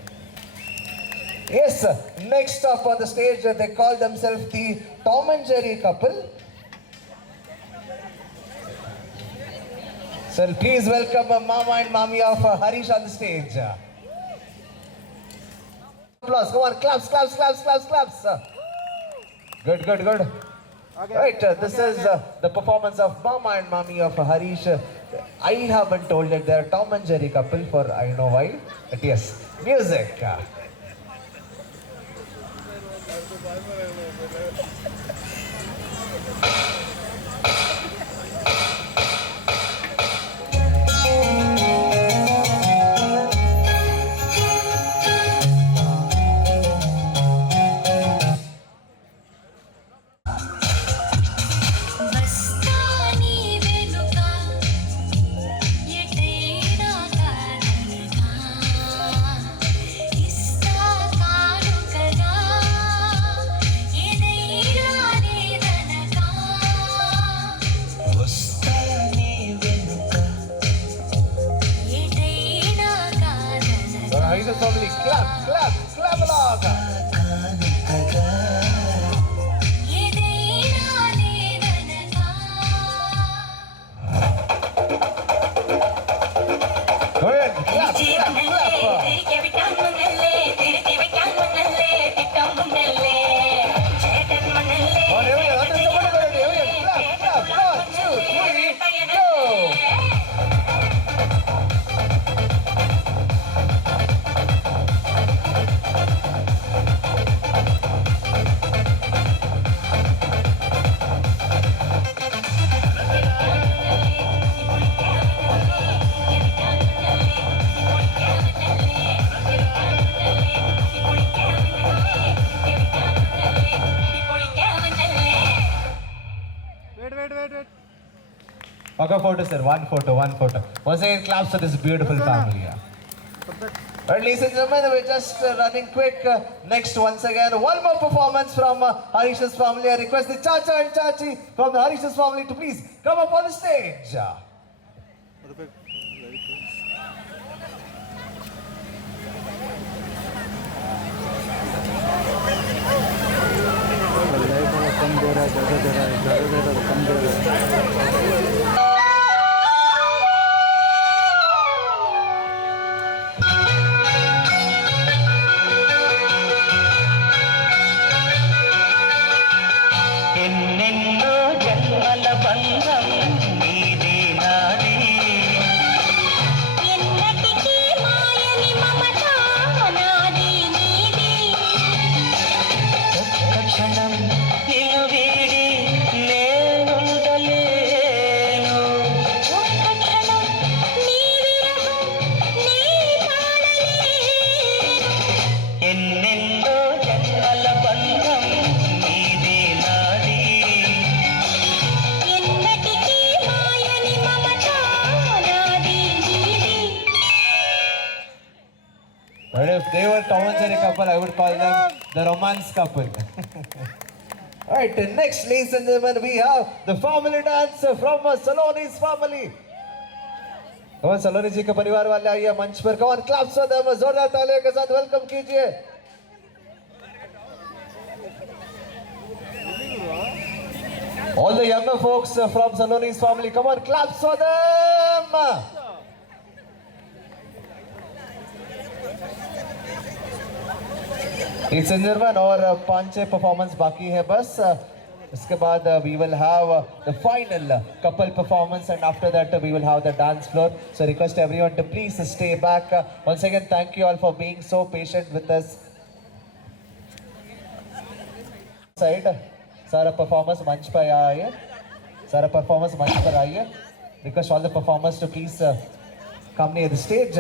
Yes, sir. Next up on the stage, they call themselves the Tom and Jerry couple. Sir, please welcome Mama and Mami of Harish on the stage. Applause. Come on, claps. Good. Right, this is the performance of Mama and Mami of Harish. I haven't told that they are Tom and Jerry couple for I know why, but yes, music. Harish family, clap along. Go ahead, clap. On everyone, clap. 1, 2, 3, go. Wait. Okay, photo, sir. One photo. Once again, claps for this beautiful family. Yeah. Alright, ladies and gentlemen, we're just running quick. Next, once again, one more performance from Harish's family. I request the Chacha and Chachi from the Harish's family to please come up on the stage. कम दे रहा है, ज़्यादा दे रहा है, कम दे रहा है. ఎన్నెన్నో జన్మల బంధం నీదే నాది ఎన్నటికీ మాయని మమత నాది నీది ఒక్క క్షణం నిన్ను వీడి నేనుండలేను ఒక్క క్షణం నీ విరహం నీ పాడలేను ఎన్నెన్నో జన్మల బంధం నీదే నాది ఎన్నటికీ మాయని మమత నాది నీది. But if they were Tom and Jerry couple, I would call them the romance couple. Alright, next, ladies and gentlemen, we have the family dance from Saloni's family. Come on, Saloni ji के परिवार वाले आइए मंच पर. Come on, claps for them. जोरदार तालियों के साथ वेलकम कीजिए. All the younger folks from Saloni's family, come on, claps for them. Ladies and gentlemen, और 5-6 परफॉर्मेंस बाकी है बस. उसके बाद we will have the final couple performance, and after that we will have the dance floor. So request everyone to please stay back. Once again, thank you all for being so patient with us. Side, सारा performance मंच पर आइए, सारा performance मंच पर आइए. Request all the performers to please come near the stage.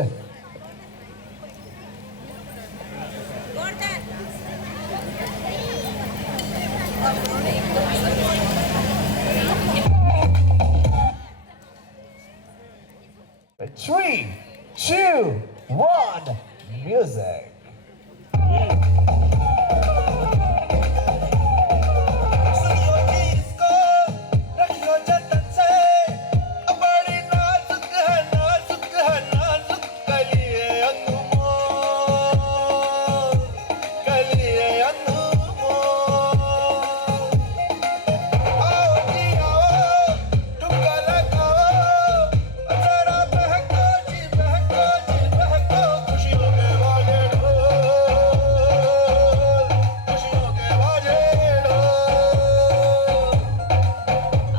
Three, two, one, music.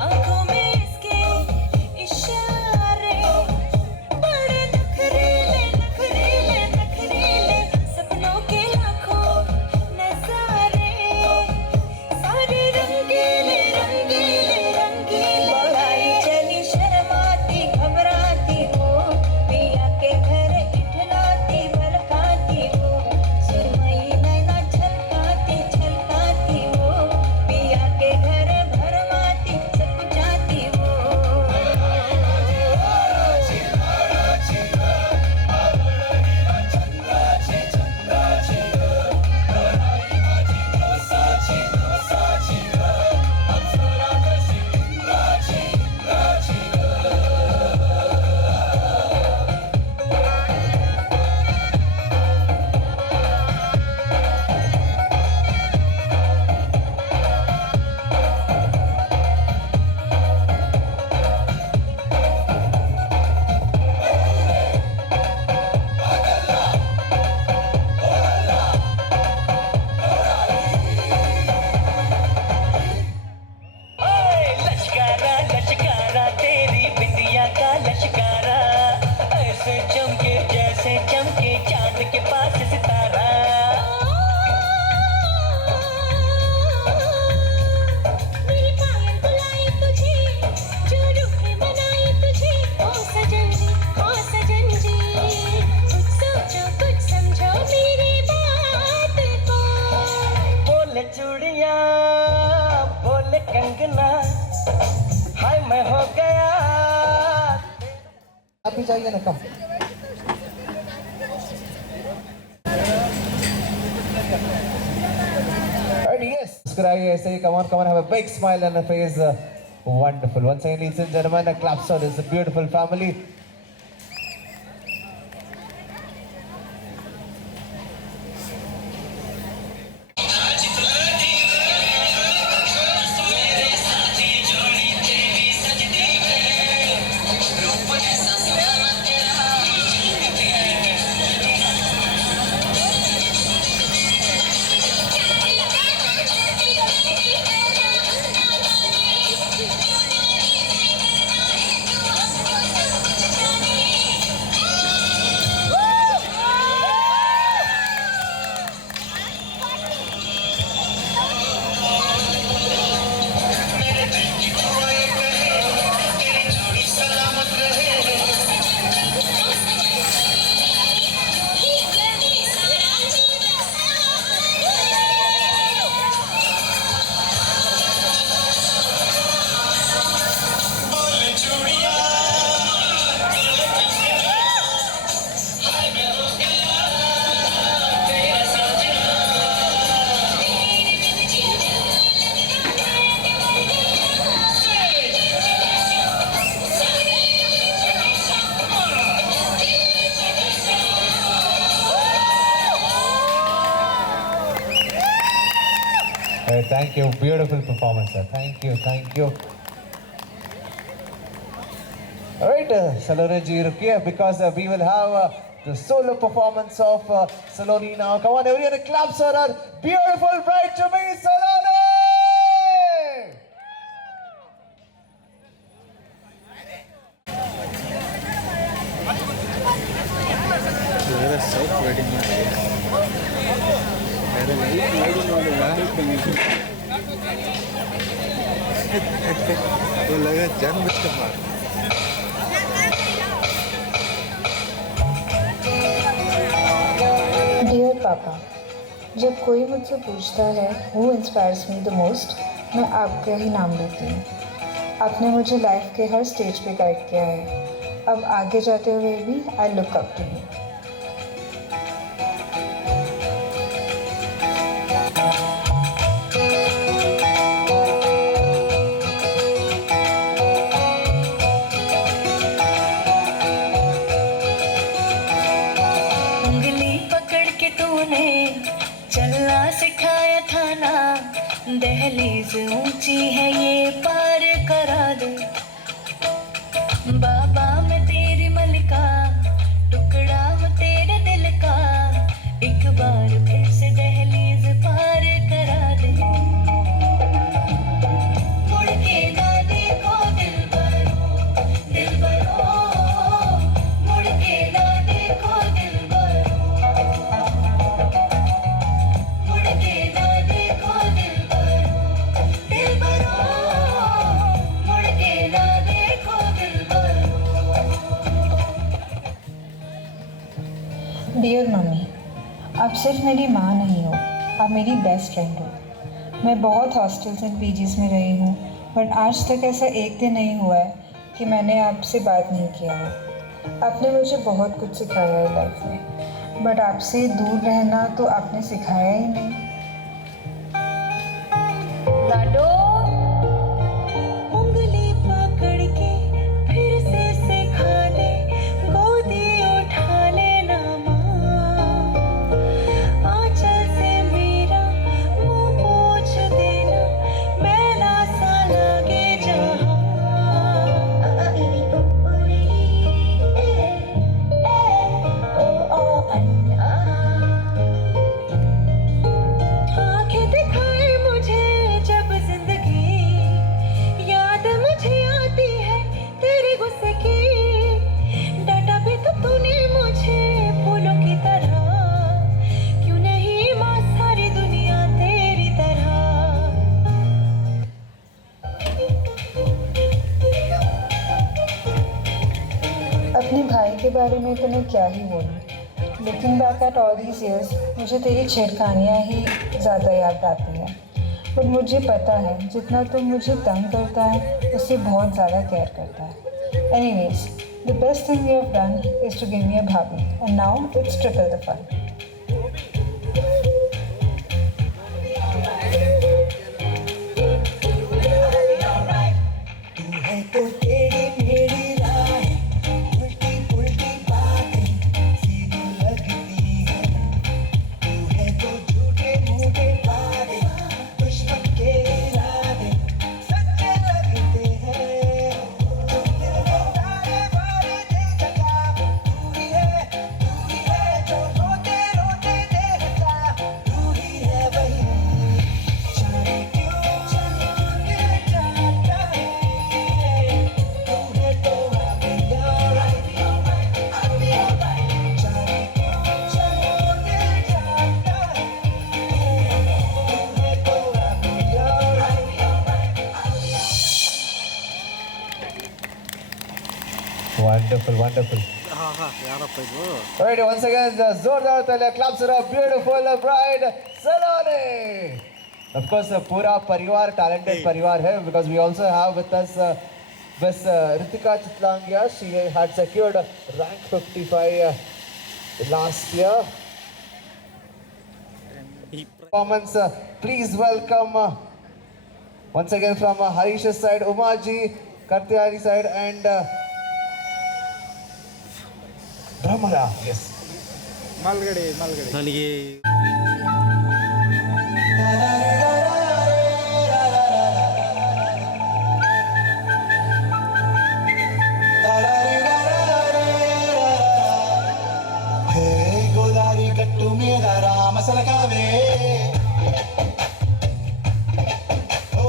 आँखों में इसके इशारे बड़े नखरीले नखरीले नखरीले सपनों के लाखों नजारे सारे रंगीले रंगीले रंगीले बढ़ाई चली शर्माती घबराती हो पिया के घर इठलाती बलकाती हो सुरमई नैना छलकाती छलकाती हो पिया के घर भरमाती सकुचाती हो लश्कारा लश्कारा तेरी बिंदिया का लश्कारा ऐसे चमके जैसे चमके चांद के पास सितारा मेरी पायल बुलाई तुझे जो रूठे बनाई तुझे ओ सजन जी कुछ सोचो कुछ समझो मेरी बात को बोले चूड़िया बोले कंगना हाय मैं हो गया आप भी जाइए ना, कम. And yes, मुस्कुराइए ऐसे ही. Come on, have a big smile on the face. Wonderful. Once again, ladies and gentlemen, a clap for this beautiful family. Thank you. Beautiful performance, sir. Thank you. All right, Saloni ji, rukiye, because we will have the solo performance of Saloni now. Come on, everyone, claps for our beautiful bride to be, Saloni! South wedding में आ गया। मेरे wedding वो लगा जान बच कर मार। Dear पापा, जब कोई मुझसे पूछता है who inspires me the most, मैं आपका ही नाम लेती हूँ। आपने मुझे लाइफ के हर स्टेज पे गाइड किया है। अब आगे जाते हुए भी I look up to you. उंगली पकड़ के तूने चलना सिखाया था ना, दहलीज ऊंची है ये पार करा दे। बाबा मैं तेरी मलिका, टुकड़ा हूँ तेरे दिल का, एक बार फिर से दहलीज पार करा दे। मुड़ के ना देखो दिलबरो, दिलबरो, मुड़ के ना देखो दिलबरो, मुड़ के ना देखो दिलबरो, दिलबरो, मुड़ के ना देखो दिलबरो। डियर मम्मी, आप सिर्फ मेरी माँ नहीं हो, आप मेरी बेस्ट फ्रेंड हो। मैं बहुत हॉस्टल्स एंड पीजीज में रही हूँ, बट आज तक ऐसा एक दिन नहीं हुआ है कि मैंने आपसे बात नहीं किया हो। आपने मुझे बहुत कुछ सिखाया है लाइफ में, बट आपसे दूर रहना तो आपने सिखाया ही नहीं। लाडो उंगली पकड़ के फिर से सिखा दे, गोदी उठा लेना माँ, आंचल से मेरा मुंह पोंछ देना, मैला सा लगे जहाँ। आंखें दिखाए मुझे जब जिंदगी, याद मुझे आती है तेरे गुस्से की। डांटा भी तो तूने मुझे फूलों की तरह, क्यों नहीं माँ सारी दुनिया तेरी तरह। अपने भाई के बारे में तो मैं क्या ही बोलूँ, लेकिन back at all these years मुझे तेरी छेड़खानियाँ ही ज़्यादा याद आती हैं। पर मुझे पता है जितना तुम मुझे तंग करता है उससे बहुत ज़्यादा केयर करता है। Anyways, the best thing you have done is to give me a bhabhi, and now it's triple the fun. तू है तो टेढ़ी मेढ़ी राहें, उल्टी पुल्टी बातें सीधी लगती है। तू है तो झूठे मूठे वादे, दुश्मन के इरादे सच्चे लगते हैं। तुम दिल में तारे मारे दे जगा, दूरी है जो रोते रोते देखता, दूरी है वही जाने क्यों दिल चाहता है। तू है तो I'll be alright, I'll be alright, जाने क्यों दिल चाहता है। तू है तो I'll be alright, Wonderful, wonderful. हाँ हाँ यारಪ್ಪ ಇದು Alright, once again, जोरदार तालियां, claps for a beautiful bride, Saloni. Of course, पूरा परिवार talented परिवार है, because we also have with us Miss Ritika Chitlangia. She had secured rank 55 last year. Performance, please welcome once again from Harish's side, Umaji, Kartyari side, and Brahmara. Yes. ಮಾಲ್ಗಡೆ ನನಗೆ ಹೇ ಗೋದಾರಿ ಗಟ್ಟು ಮೇಲ ರಾಮ ಸಲಕಾವೆ, ಓ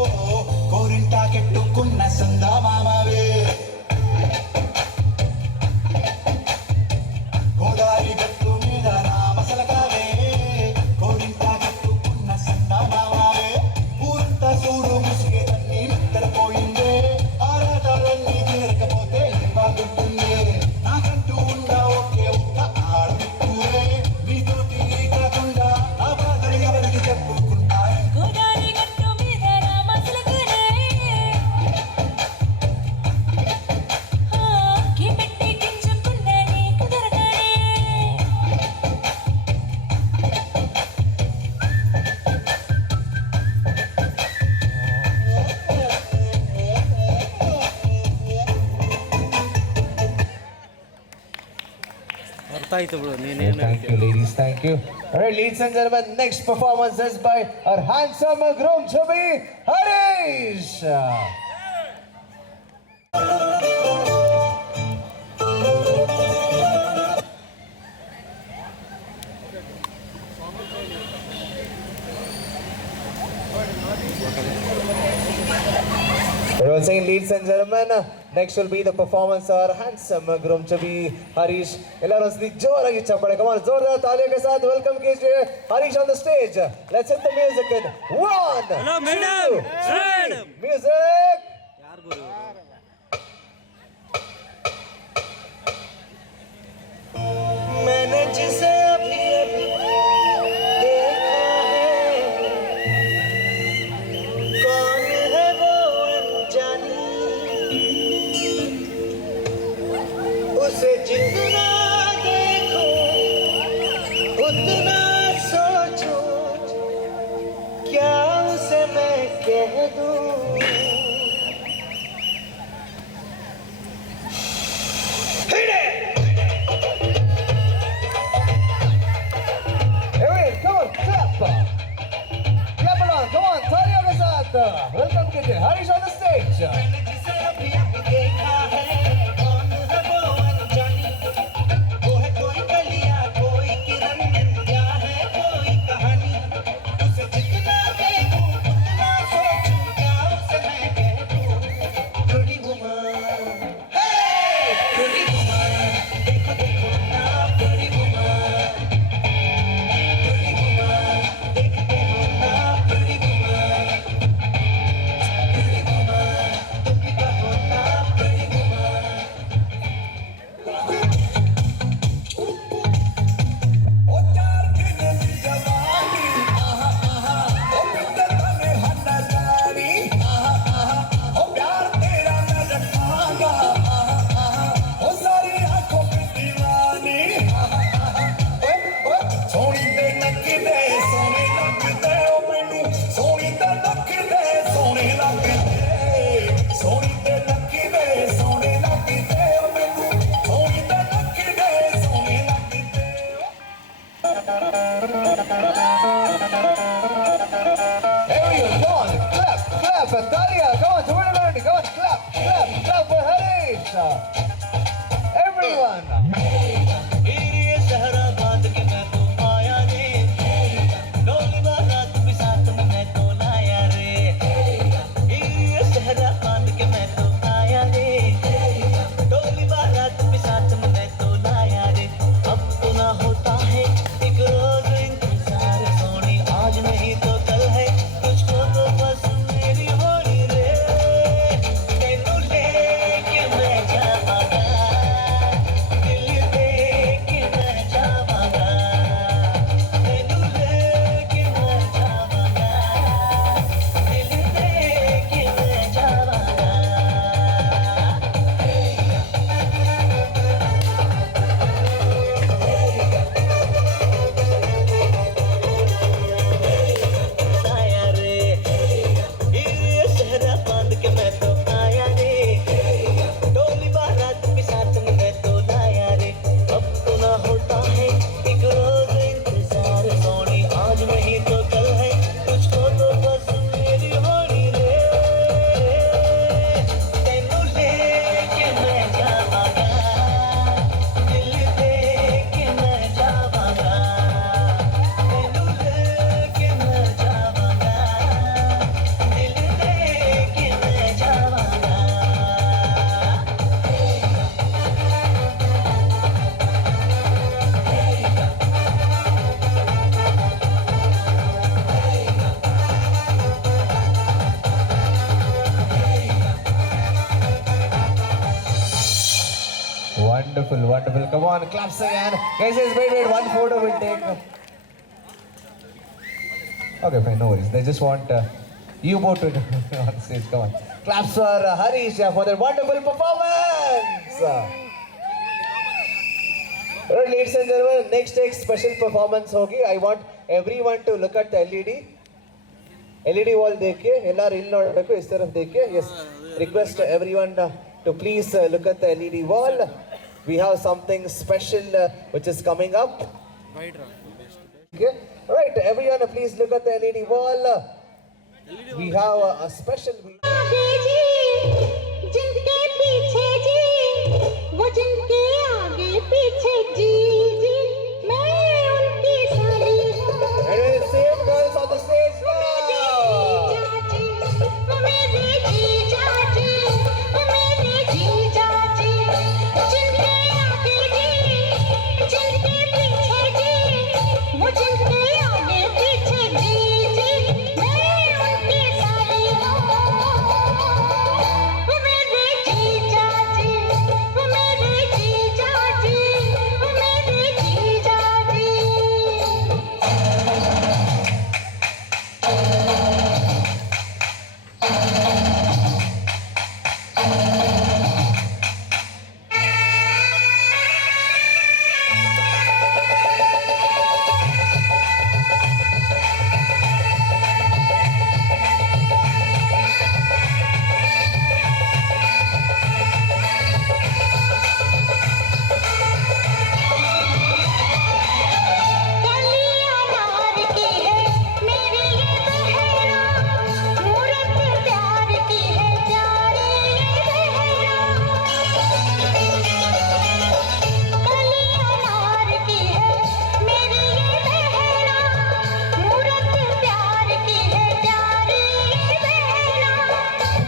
ಕೋರಿಂಟ ಕೆಟ್ಟುಕುನ್ನ ಸಂದ ಮಾಮವೇ. ಗೋದಾರಿ ಗಟ್ಟು ಮೇಲ ಗೊತ್ತಾಯ್ತು ಬಿಡು ನೀನೇನು Thank you, ladies. Thank you. All right, ladies and gentlemen, next performance is by our handsome groom to be Harish. Everyone saying, ladies and gentlemen, next will be the performance of our handsome groom to be Harish. ಎಲ್ಲರೂ ಒಂದ್ಸತಿ ಜೋರಾಗಿ ಚಪ್ಪಾಳೆ. Come on, ಜೋರದಾರ ತಾಲಿಯ के साथ welcome कीजिए Harish on the stage. Let's hit the music in 1, 2, 3. Music. ಯಾರು ಗುರು मैंने जिसे अभी अभी देखा है, कौन है वो अनजानी, उसे जितना देखो उतना सोचो, क्या उसे मैं कह दूं। Come on, clap. Clap along. Come on, तालियों के साथ welcome कीजिए Harish on the stage. मैंने जिसे अभी अभी देखा है, कौन है वो अनजानी, वो है कोई कलियां, कोई किरण, क्या है कोई कहानी, उसे जितना देखूं उतना सोचूं, क्या उसे मैं कह दूं। थोड़ी घुमा, थोड़ी घुमा, देखो देखो ना, थोड़ी घुमा, थोड़ी घुमा, देखते हो ना, थोड़ी घुमा, थोड़ी घुमा, तुम भी कहो ना, थोड़ी घुमा। ओ चार दिन दी जवानी आहा आहा ओ पिंडर तने हन्ना जानी आहा आहा ओ प्यार तेरा मैं रखांगा आहा आहा ओ सारी आंखों पे दीवानी आहा आहा ओ सोनी ते नकदे सोने लगदे ओ मैनू सोनी ते नकदे सोने लगदे सोनी ते नकदे सोने लगदे ओ मैनू सोनी ते नकदे सोने लगदे Everyone, come on, clap, clap. Talia, come on, everyone, come on, clap, clap, clap for Harish. Everyone. ये सहरा बांध के मैं तो आया रे, डोली बारात भी साथ में मैं तो लाया रे। ये सहरा बांध के मैं तो आया रे, डोली बारात भी साथ में मैं तो लाया रे। अब तो ना होता है एक रोज इंतजार, सोनी आज नहीं तो कल है, तुझको तो बस मेरी होनी रे। तेनू लेके मैं जावांगा, दिल लेके मैं जावांगा, तेनू लेके मैं जावांगा, दिल लेके मैं जावांगा। आया रे, ये सहरा बांध के मैं तो आया रे, डोली बारात भी साथ में मैं तो लाया रे। अब तो ना होता है एक रोज इंतजार, सोनी आज नहीं तो कल है, तुझको तो बस मेरी होनी रे। तेनू लेके मैं जावांगा, दिल लेके मैं जावांगा, तेनू लेके मैं जावांगा, दिल लेके मैं जावांगा। Wonderful, wonderful. Come on, claps again. Guys, wait, one photo will take. Okay, fine, no worries. They just want you both to on stage. Come on. Claps for Harish for their wonderful performance. Alright, ladies and gentlemen, next एक special performance होगी. I want everyone to look at the LED wall देखिए, ಎಲ್ಲರೂ ಇಲ್ಲಿ ನೋಡಬೇಕು, इस तरफ देखिए. Yes, request everyone to please look at the LED wall. we have something special which is coming up. Okay. Right, everyone, please look at the LED wall. We have a special. आगे जी, जिनके पीछे जी, वो जिनके आगे पीछे जी जी, मैं उनकी साली हूँ। And it is same girls on the stage now. चाची, वो मेरे जी चाची, वो मेरे जी चाची, जिनके आगे जी, जिनके पीछे जी, वो जिनके आगे पीछे जी जी, मैं उनकी साली हूँ। वो मेरे जी चाची, वो मेरे जी चाची, वो मेरे जी चाची। कलियां नार की है मेरी ये बहरा, मूरत प्यार की है प्यारी ये बहरा। कलियां नार की है मेरी ये बहरा, मूरत प्यार की है प्यारी ये बहरा।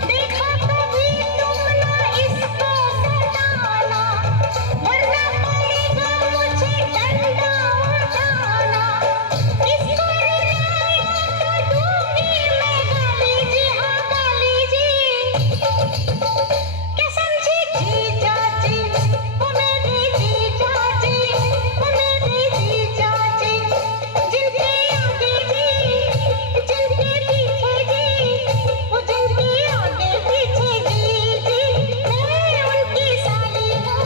देखा कभी तुम ना इसको सताना, वरना पड़ेगा मुझे डंडा उठाना। इसको रुलाया तो दूंगी मैं गाली जी, हाँ गाली जी। क्या समझी जी चाची, वो मेरी जी चाची, वो मेरी जी चाची, जिनके आगे जी, जिनके पीछे जी, वो जिनके आगे पीछे जी जी, मैं उनकी साली हूँ।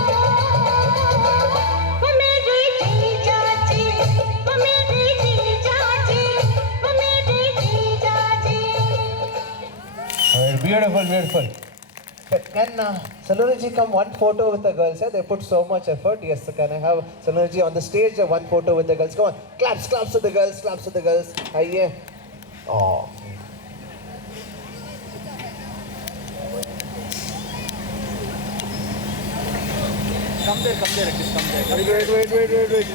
वो मेरी जी चाची, वो मेरी जी चाची, वो मेरी जी चाची। Alright, beautiful, beautiful. Can Saloni ji come one photo with the girls? Yeah? They put so much effort. Yes, so can I have Saloni ji on the stage? One photo with the girls. Come on, claps, claps to the girls, claps to the girls. Aye. Oh. Come there, Rakesh, come there. Wait.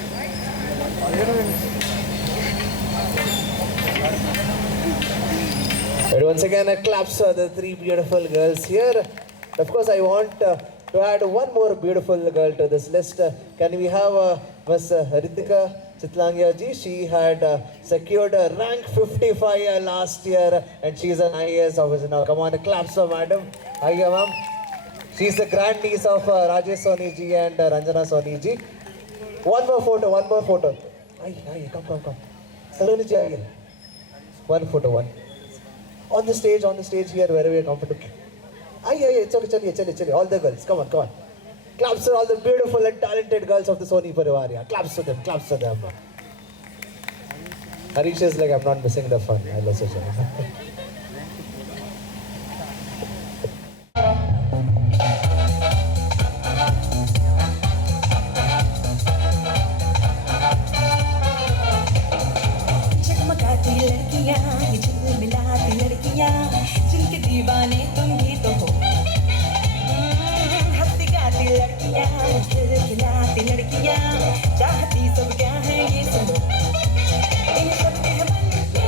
And once again, claps for the three beautiful girls here. Of course, I want to add one more beautiful girl to this list. Can we have Ms. Ritika Chitlangia ji? She had secured rank 55 last year, and she's an IAS officer now. Come on, claps for madam. Hiya, ma'am. She's the grandniece of Rajesh Soni ji and Ranjana Soni ji. One more photo. Aye, come. Saloni ji, aye. One photo. On the stage here, wherever you're comfortable. Aye, chaliye. All the girls, come on. Claps for all the beautiful and talented girls of the Soni Parivar. Yeah. Claps for them. Harish is like, I'm not missing the fun. I love such चमकाती लड़कियां, ये झिलमिलाती लड़कियां, जिनके दीवाने तुम भी तो हो। हंसती गाती लड़कियां, खिलखिलाती लड़कियां, चाहती सब क्या है ये सुनो। इन सब के मन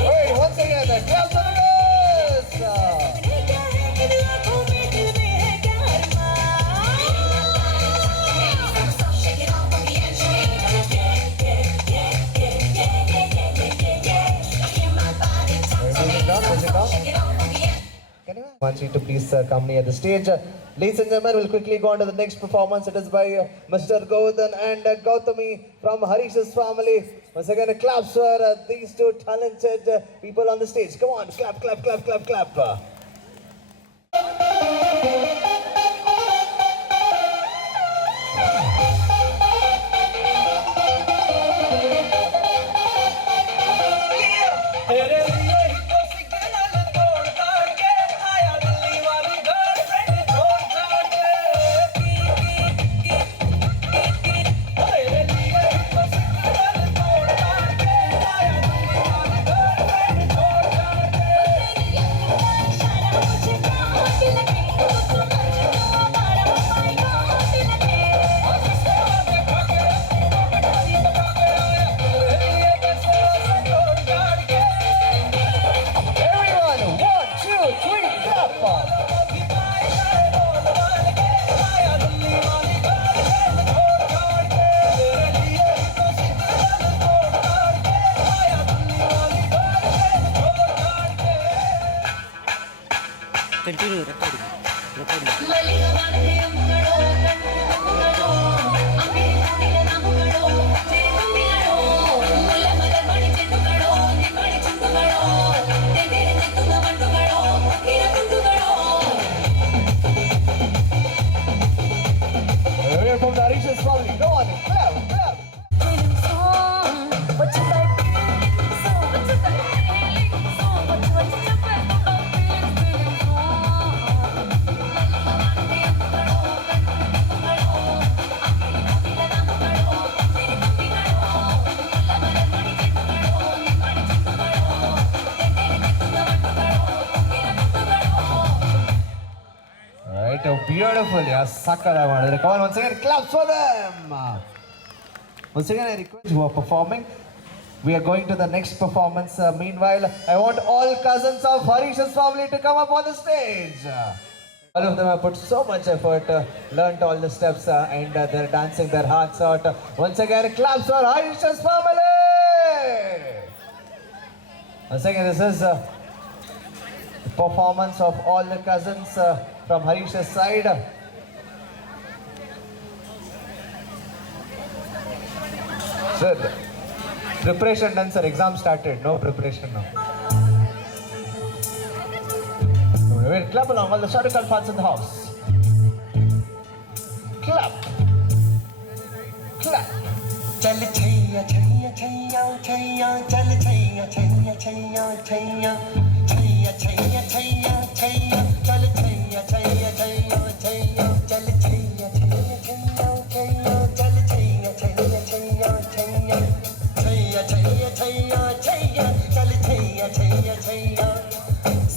Wait, once again, claps for the girls. में क्या है, इन आँखों में दिल में है क्या अरमान। Shake it off on the edge, yeah. I hear my body talk to me. Shake it off on the edge. Can I want you to please come near the stage. Ladies and gentlemen, we'll quickly go on to the next performance. It is by Mr. Govardhan and Gautami from Harish's family. Once again, claps for these two talented people on the stage. Come on, clap. तेरे लिए ही तो signal तोड़ ताड़ के आया दिल्ली वाली girlfriend छोड़ छाड़ के की hear from the Harish's family. Go on, clap, clap. feeling song. What you like? So what you like? Feeling song. What you feeling Right, oh, beautiful. Yes, sakara madre. Come on, once again, claps for them. Once again, I request who are performing. We are going to the next performance. Meanwhile, I want all cousins of Harish's family to come up on the stage. All of them have put so much effort, learnt all the steps, and they're dancing their hearts out. Once again, claps for Harish's family. Once again, this is the performance of all the cousins from Harish's side. Sir, preparation done, sir. Exam started. No preparation now. Wait, clap along. All the Shadukal fans in the house. Clap. Clap. चल छैया छैया छैया छैया चल छैया छैया छैया छैया छैया छैया छैया छैया चल छैया छैया छैया छैया चल छैया छैया छैया छैया चल छैया छैया छैया छैया छैया छैया छैया छैया चल छैया छैया छैया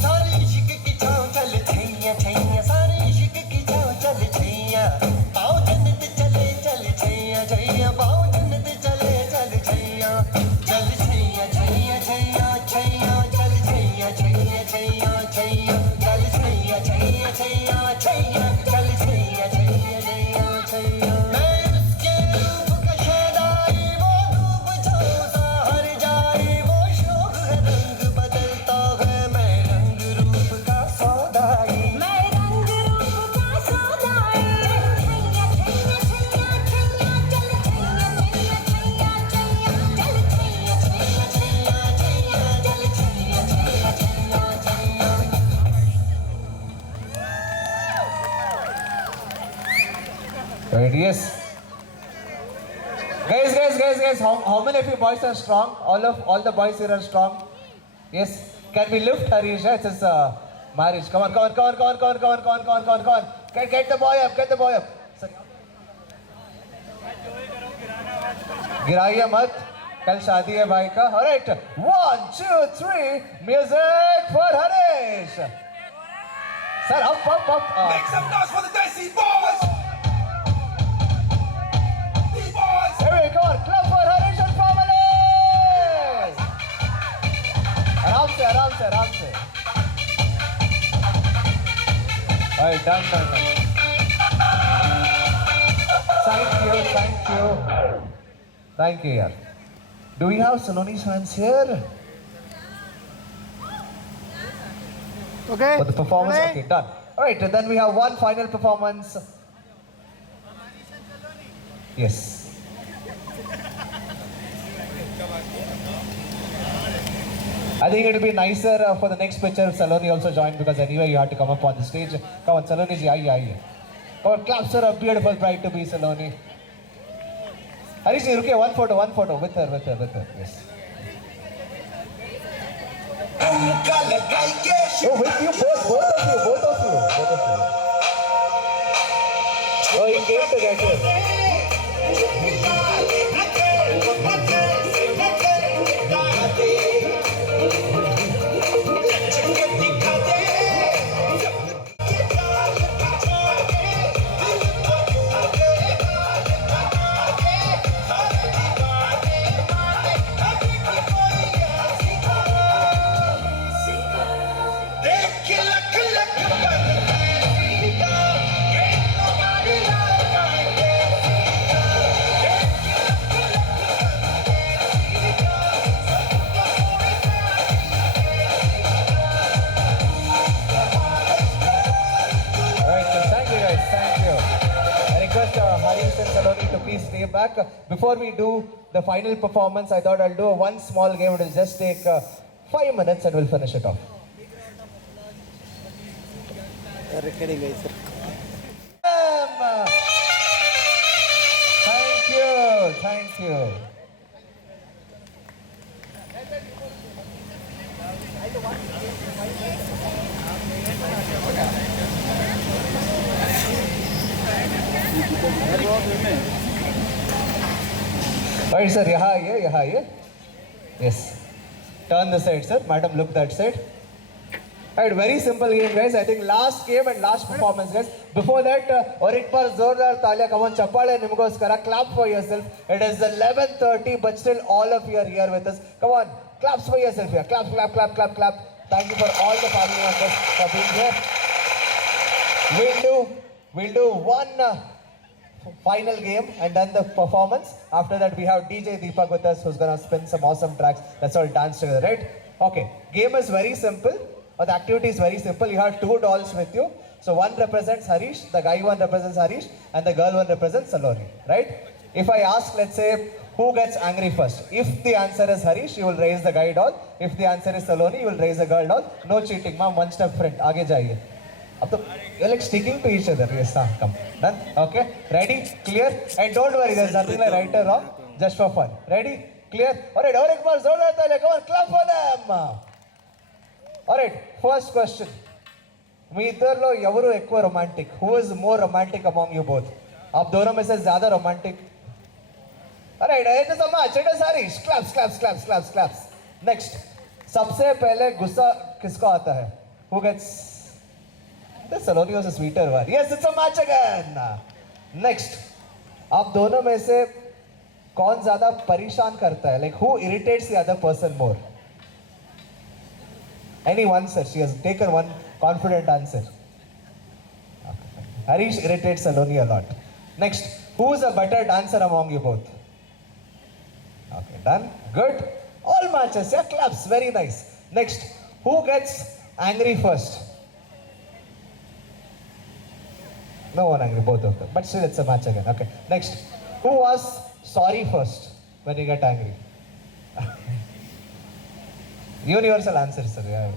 सारे इश्क की छाँव चल छैया छैया सारे इश्क की छाँव चल छैया पाओ जन्नत चले चल छैया छैया पाओ Right, yes. Guys, how many of you boys are strong? All the boys here are strong. Yes. Can we lift Harish? It's his marriage. Come on. Get the boy up. गिराइए मत. कल शादी है भाई का. All right. 1, 2, 3. Music for Harish. Sir, up. Make some noise for the Desi boys! Here, come on, clap for Harish and family! आराम से. Alright, done. Thank you, yaar. Do we have Saloni's fans here? Okay. For the performance? Okay, done. Alright, then we have one final performance. Yes. I think it will be nicer for the next picture if Saloni also joined, because anyway you have to come up on the stage. Come on, Saloni ji, aaiye. Come on, claps for a beautiful bride to be, Saloni. Harish ji, rukiye, one photo with her, yes. Oh, with you, both of you. Oh, he came to get you. To please stay back. Before we do the final performance, I thought I'll do one small game. It will just take 5 minutes and we'll finish it off. Thank you. Right, sir. यहाँ आइए, यहाँ आइए. Yes. Turn the side, sir. Madam, look that side. Right, very simple game, guys. I think last game and last performance, guys. Before that, और एक बार जोरदार तालियां, come on, चप्पाळे निमगोस्करा. Clap for yourself. It is 11:30, but still all of you are here with us. Come on, claps for yourself here. Clap, clap, clap, clap, clap. Thank you for all the family members for being here. We'll do one final game and then the performance. After that, we have DJ Deepak with us, who's gonna spin some awesome tracks. Let's all dance together, right? Okay. Game is very simple. Or the activity is very simple. You have two dolls with you. So one represents Harish, the guy one represents Harish, and the girl one represents Saloni, right? If I ask, let's say, who gets angry first? If the answer is Harish, you will raise the guy doll. If the answer is Saloni, you will raise the girl doll. No cheating, ma'am. One step front. आगे जाइए. अब तो you're like sticking to each other. Yes, come. Done? Okay. Ready? Clear? And don't worry, there's nothing like right or wrong. Just for fun. Ready? Clear? Alright. और एक बार जोरदार तालियां. Come on, clap for them. Alright, first question. మీ ఇద్దరిలో ఎవరు ఎక్కువ romantic? Who is more romantic among you both? आप दोनों में से ज्यादा romantic? Alright, it is a match. It is Harish. Claps, claps, claps, claps, claps. Next. सबसे पहले गुस्सा किसको आता है? Who gets? The Saloni was a sweeter one. Yes, it's a match again. Next. आप दोनों में से कौन ज्यादा परेशान करता है? Like who irritates the other person more? Anyone, sir? She has taken one confident answer. Okay. Harish irritates Saloni a lot. Next, who is a better dancer among you both? Okay, done. Good. All matches, yeah, claps. Very nice. Next, who gets angry first? No one angry, both of them. But still, it's a match again. Okay. Next, who was sorry first when you get angry? Universal answer, sir. Yeah.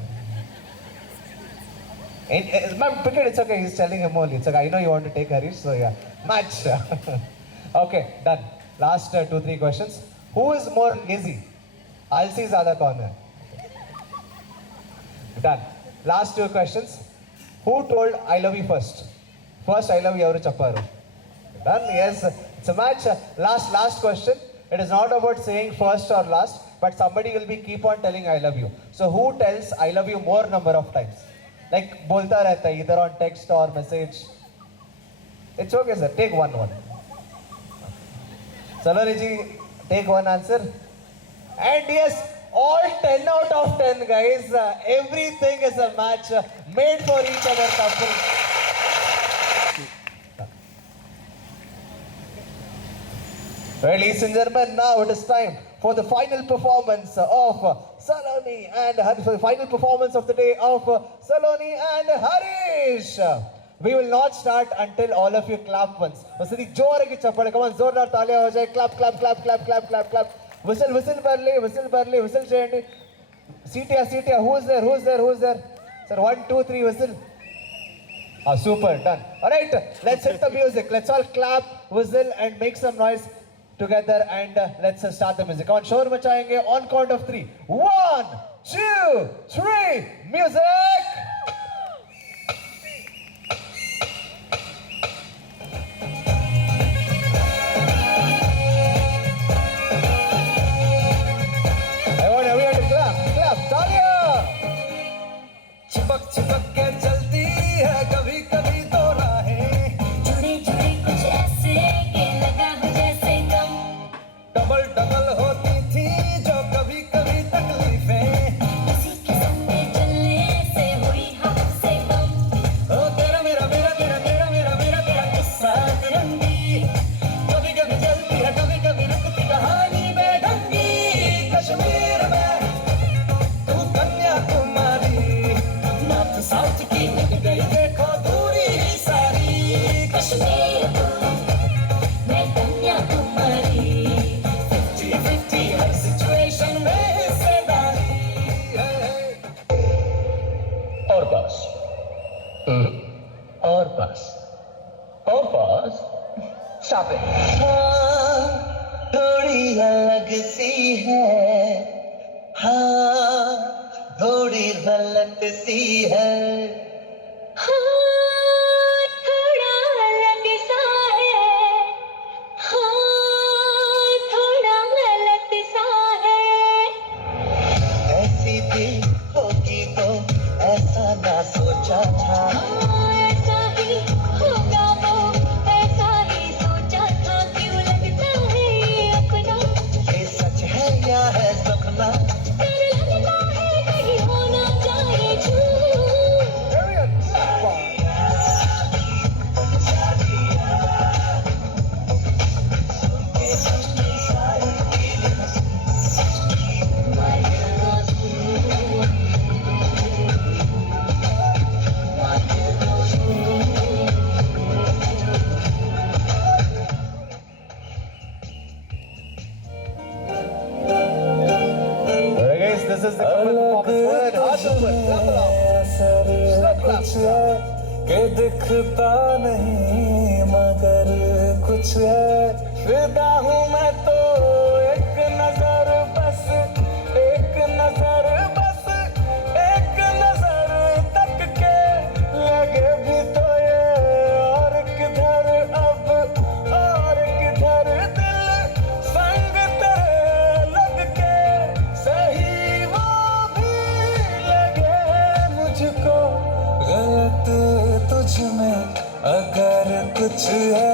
Ma'am, pick it. It's okay. He's telling him only. It's okay. I know you want to take Harish, so yeah. Match. Okay, done. Last 2-3 questions. Who is more lazy? आलसी ज़्यादा कौन है? Done. Last 2 questions. Who told I love you first? First I love you ఎవరు చెప్పారు? Done. Yes. It's a match. Last question. It is not about saying first or last, but somebody will be keep on telling I love you. So who tells I love you more number of times? Like बोलता रहता है either on text or message. It's okay, sir. Take one. Saloni ji, take one answer. And yes, all 10 out of 10, guys. Everything is a match made for each other couple. Well, ladies and gentlemen, now it is time for the final performance of Saloni and for the final performance of the day of Saloni and Harish. We will not start until all of you clap once. वैसे जोर की चप्पल, come on, जोरदार तालियां हो जाए. Clap, clap, clap, clap, clap, clap, clap. Whistle barley, whistle change. Seatia. Who's there? Sir, 1, 2, 3, whistle. Ah, super, done. All right, let's hit the music. Let's all clap, whistle, and make some noise together, and let's start the music. Come on, शोर मचाएंगे on count of 3. 1, 2, 3, music. I want everyone to clap, तालियां. चिपक के चलती है कभी कभी दो राहें, जुड़ी कुछ ऐसे कि लगा हो जैसे गम, डबल होती थी जो कभी कभी तकलीफें, किसी के संग में चलने से हुई हमसे गम, ओ तेरा मेरा किस्सा तिरंगी, कभी कभी चलती है कभी कभी रुकती कहानी बेढंगी, कश्मीर में तू कन्याकुमारी, नॉर्थ साउथ की मिट गई देखो दूरी ही सारी, कश्मीर को मैं कन्याकुमारी, 50-50 हर सिचुएशन में हिस्सेदारी है। और पास Stop it. हाँ, थोड़ी अलग सी है, हाँ थोड़ी गलत सी है। हाँ थोड़ा अलग सा है, हाँ थोड़ा गलत सा है। ऐसी भी होगी तो ऐसा ना सोचा था, हाँ ऐसा ही होगा वो, ऐसा ही सोचा था। क्यों लगता है ये अपना, ये सच है या है सपना। डर लगता है कहीं होना चाहे झूठ। Alright guys, this is the performance. के दिखता नहीं मगर कुछ है, फिदा हूँ मैं तो एक नजर बस, एक नजर बस, एक नजर तक के लगे भी तो ये और किधर अब, और किधर दिल संग तेरे लग के सही वो भी लगे मुझको गलत तुझ में अगर कुछ है,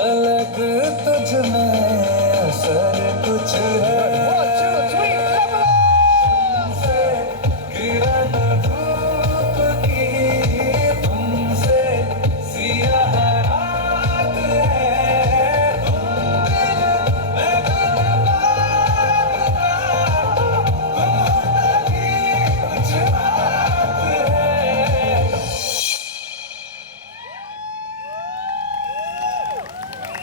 अलग तुझ में असर कुछ है। तुमसे किरण धूप की, तुमसे सियाह रात है, तुम दिल मैं दिल कुछ बात है।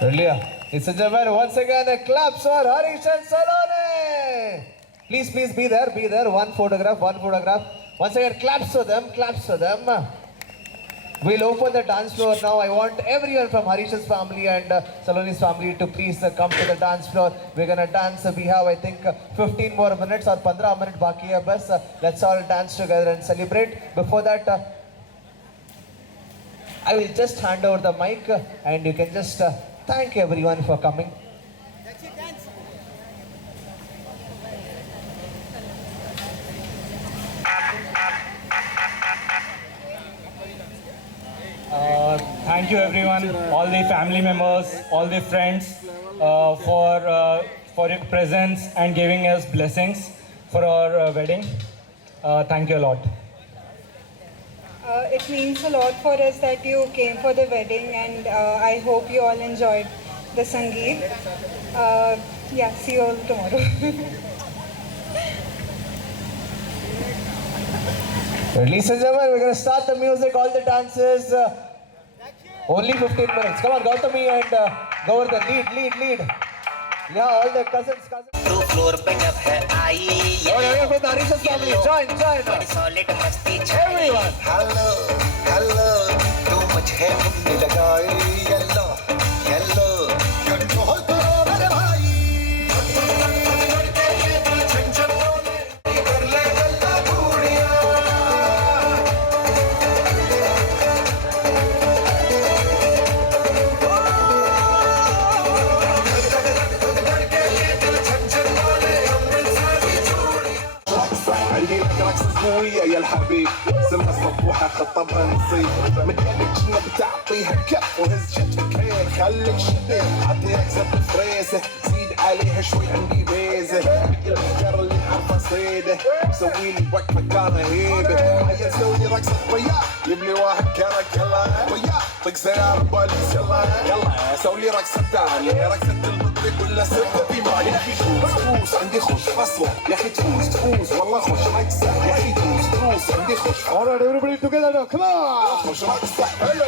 Earlier, it's a gentleman once again a claps for Harish and Salone. Please, please be there, be there. One photograph, one photograph. Once again, claps for them, claps for them. We'll open the dance floor now. I want everyone from Harish's family and Salone's family to please come to the dance floor. We're gonna dance. We have, I think, 15 more minutes or 15 minutes baki hai bas. Let's all dance together and celebrate. Before that, I will just hand over the mic and you can just thank everyone for coming. Thank you everyone, all the family members, all the friends for your presence and giving us blessings for our wedding. Thank you a lot. It means a lot for us that you came for the wedding, and I hope you all enjoyed the Sangeet. Yeah, see you all tomorrow. Ladies and gentlemen, we're going to start the music, all the dances. Only 15 minutes. Come on, Gautami and Govardhan, lead. Yeah, all the cousins. तो floor पे जब है आई Oh, yeah, from the Harish's family. Join. Solid मस्ती everyone. Hello तू मुझे घूमने लगाई yellow control करो मेरे भाई कर ले गल्ला बूढ़िया عندي لك رقصة قوية يا الحبيب سمها صبوحة خطبها نصيب مدينك شنو بتعطيها كف وهز شتك هيك خليك شديد عطي رقصة فريسة زيد عليها شوي عندي بيزة الافكار اللي عارفة صيدة سويلي وقفة كان هيبة هيا سوي رقصة طيار جيب لي واحد كرك يلا طيار طق سيارة بوليس يلا سوي رقصة تانية رقصة المطرب ولا ستة في ماي يا اخي تفوز عندي خوش فصلة يا اخي تفوز والله خوش رقصة يا اخي تفوز عندي خوش All right, everybody together now. Come on. خوش رقصة حلو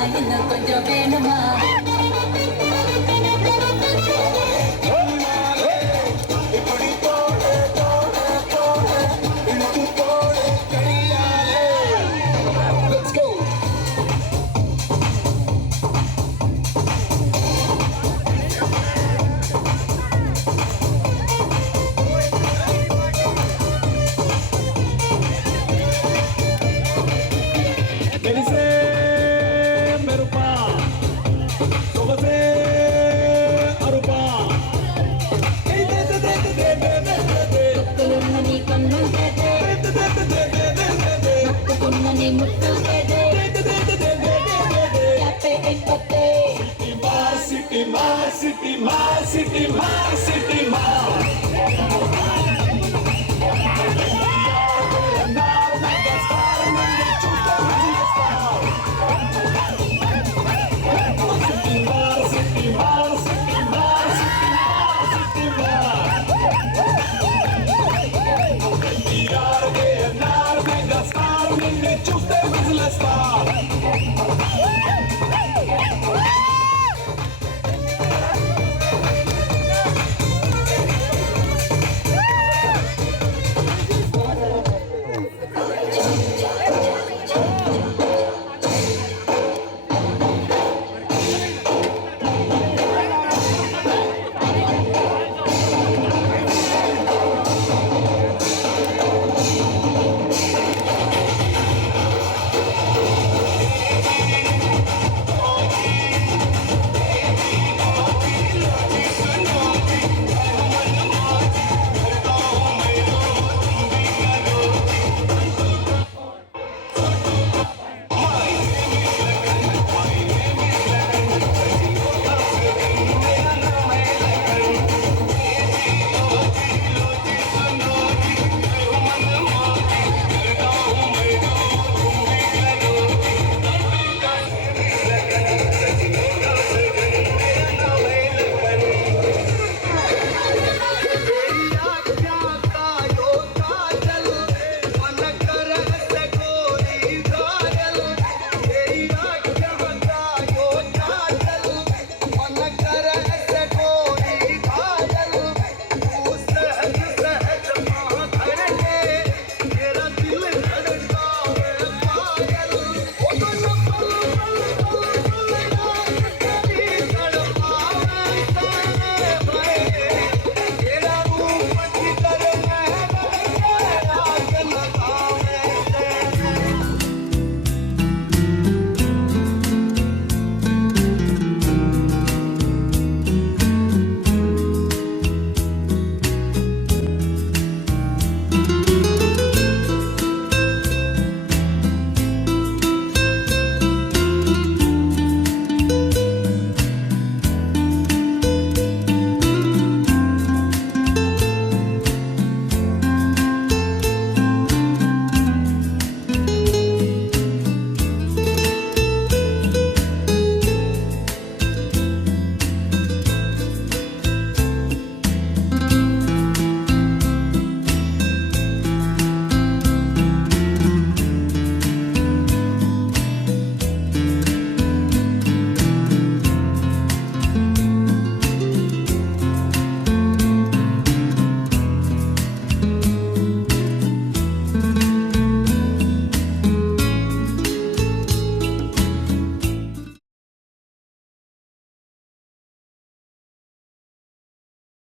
ఆయన కొంచెం వేణుమా Star,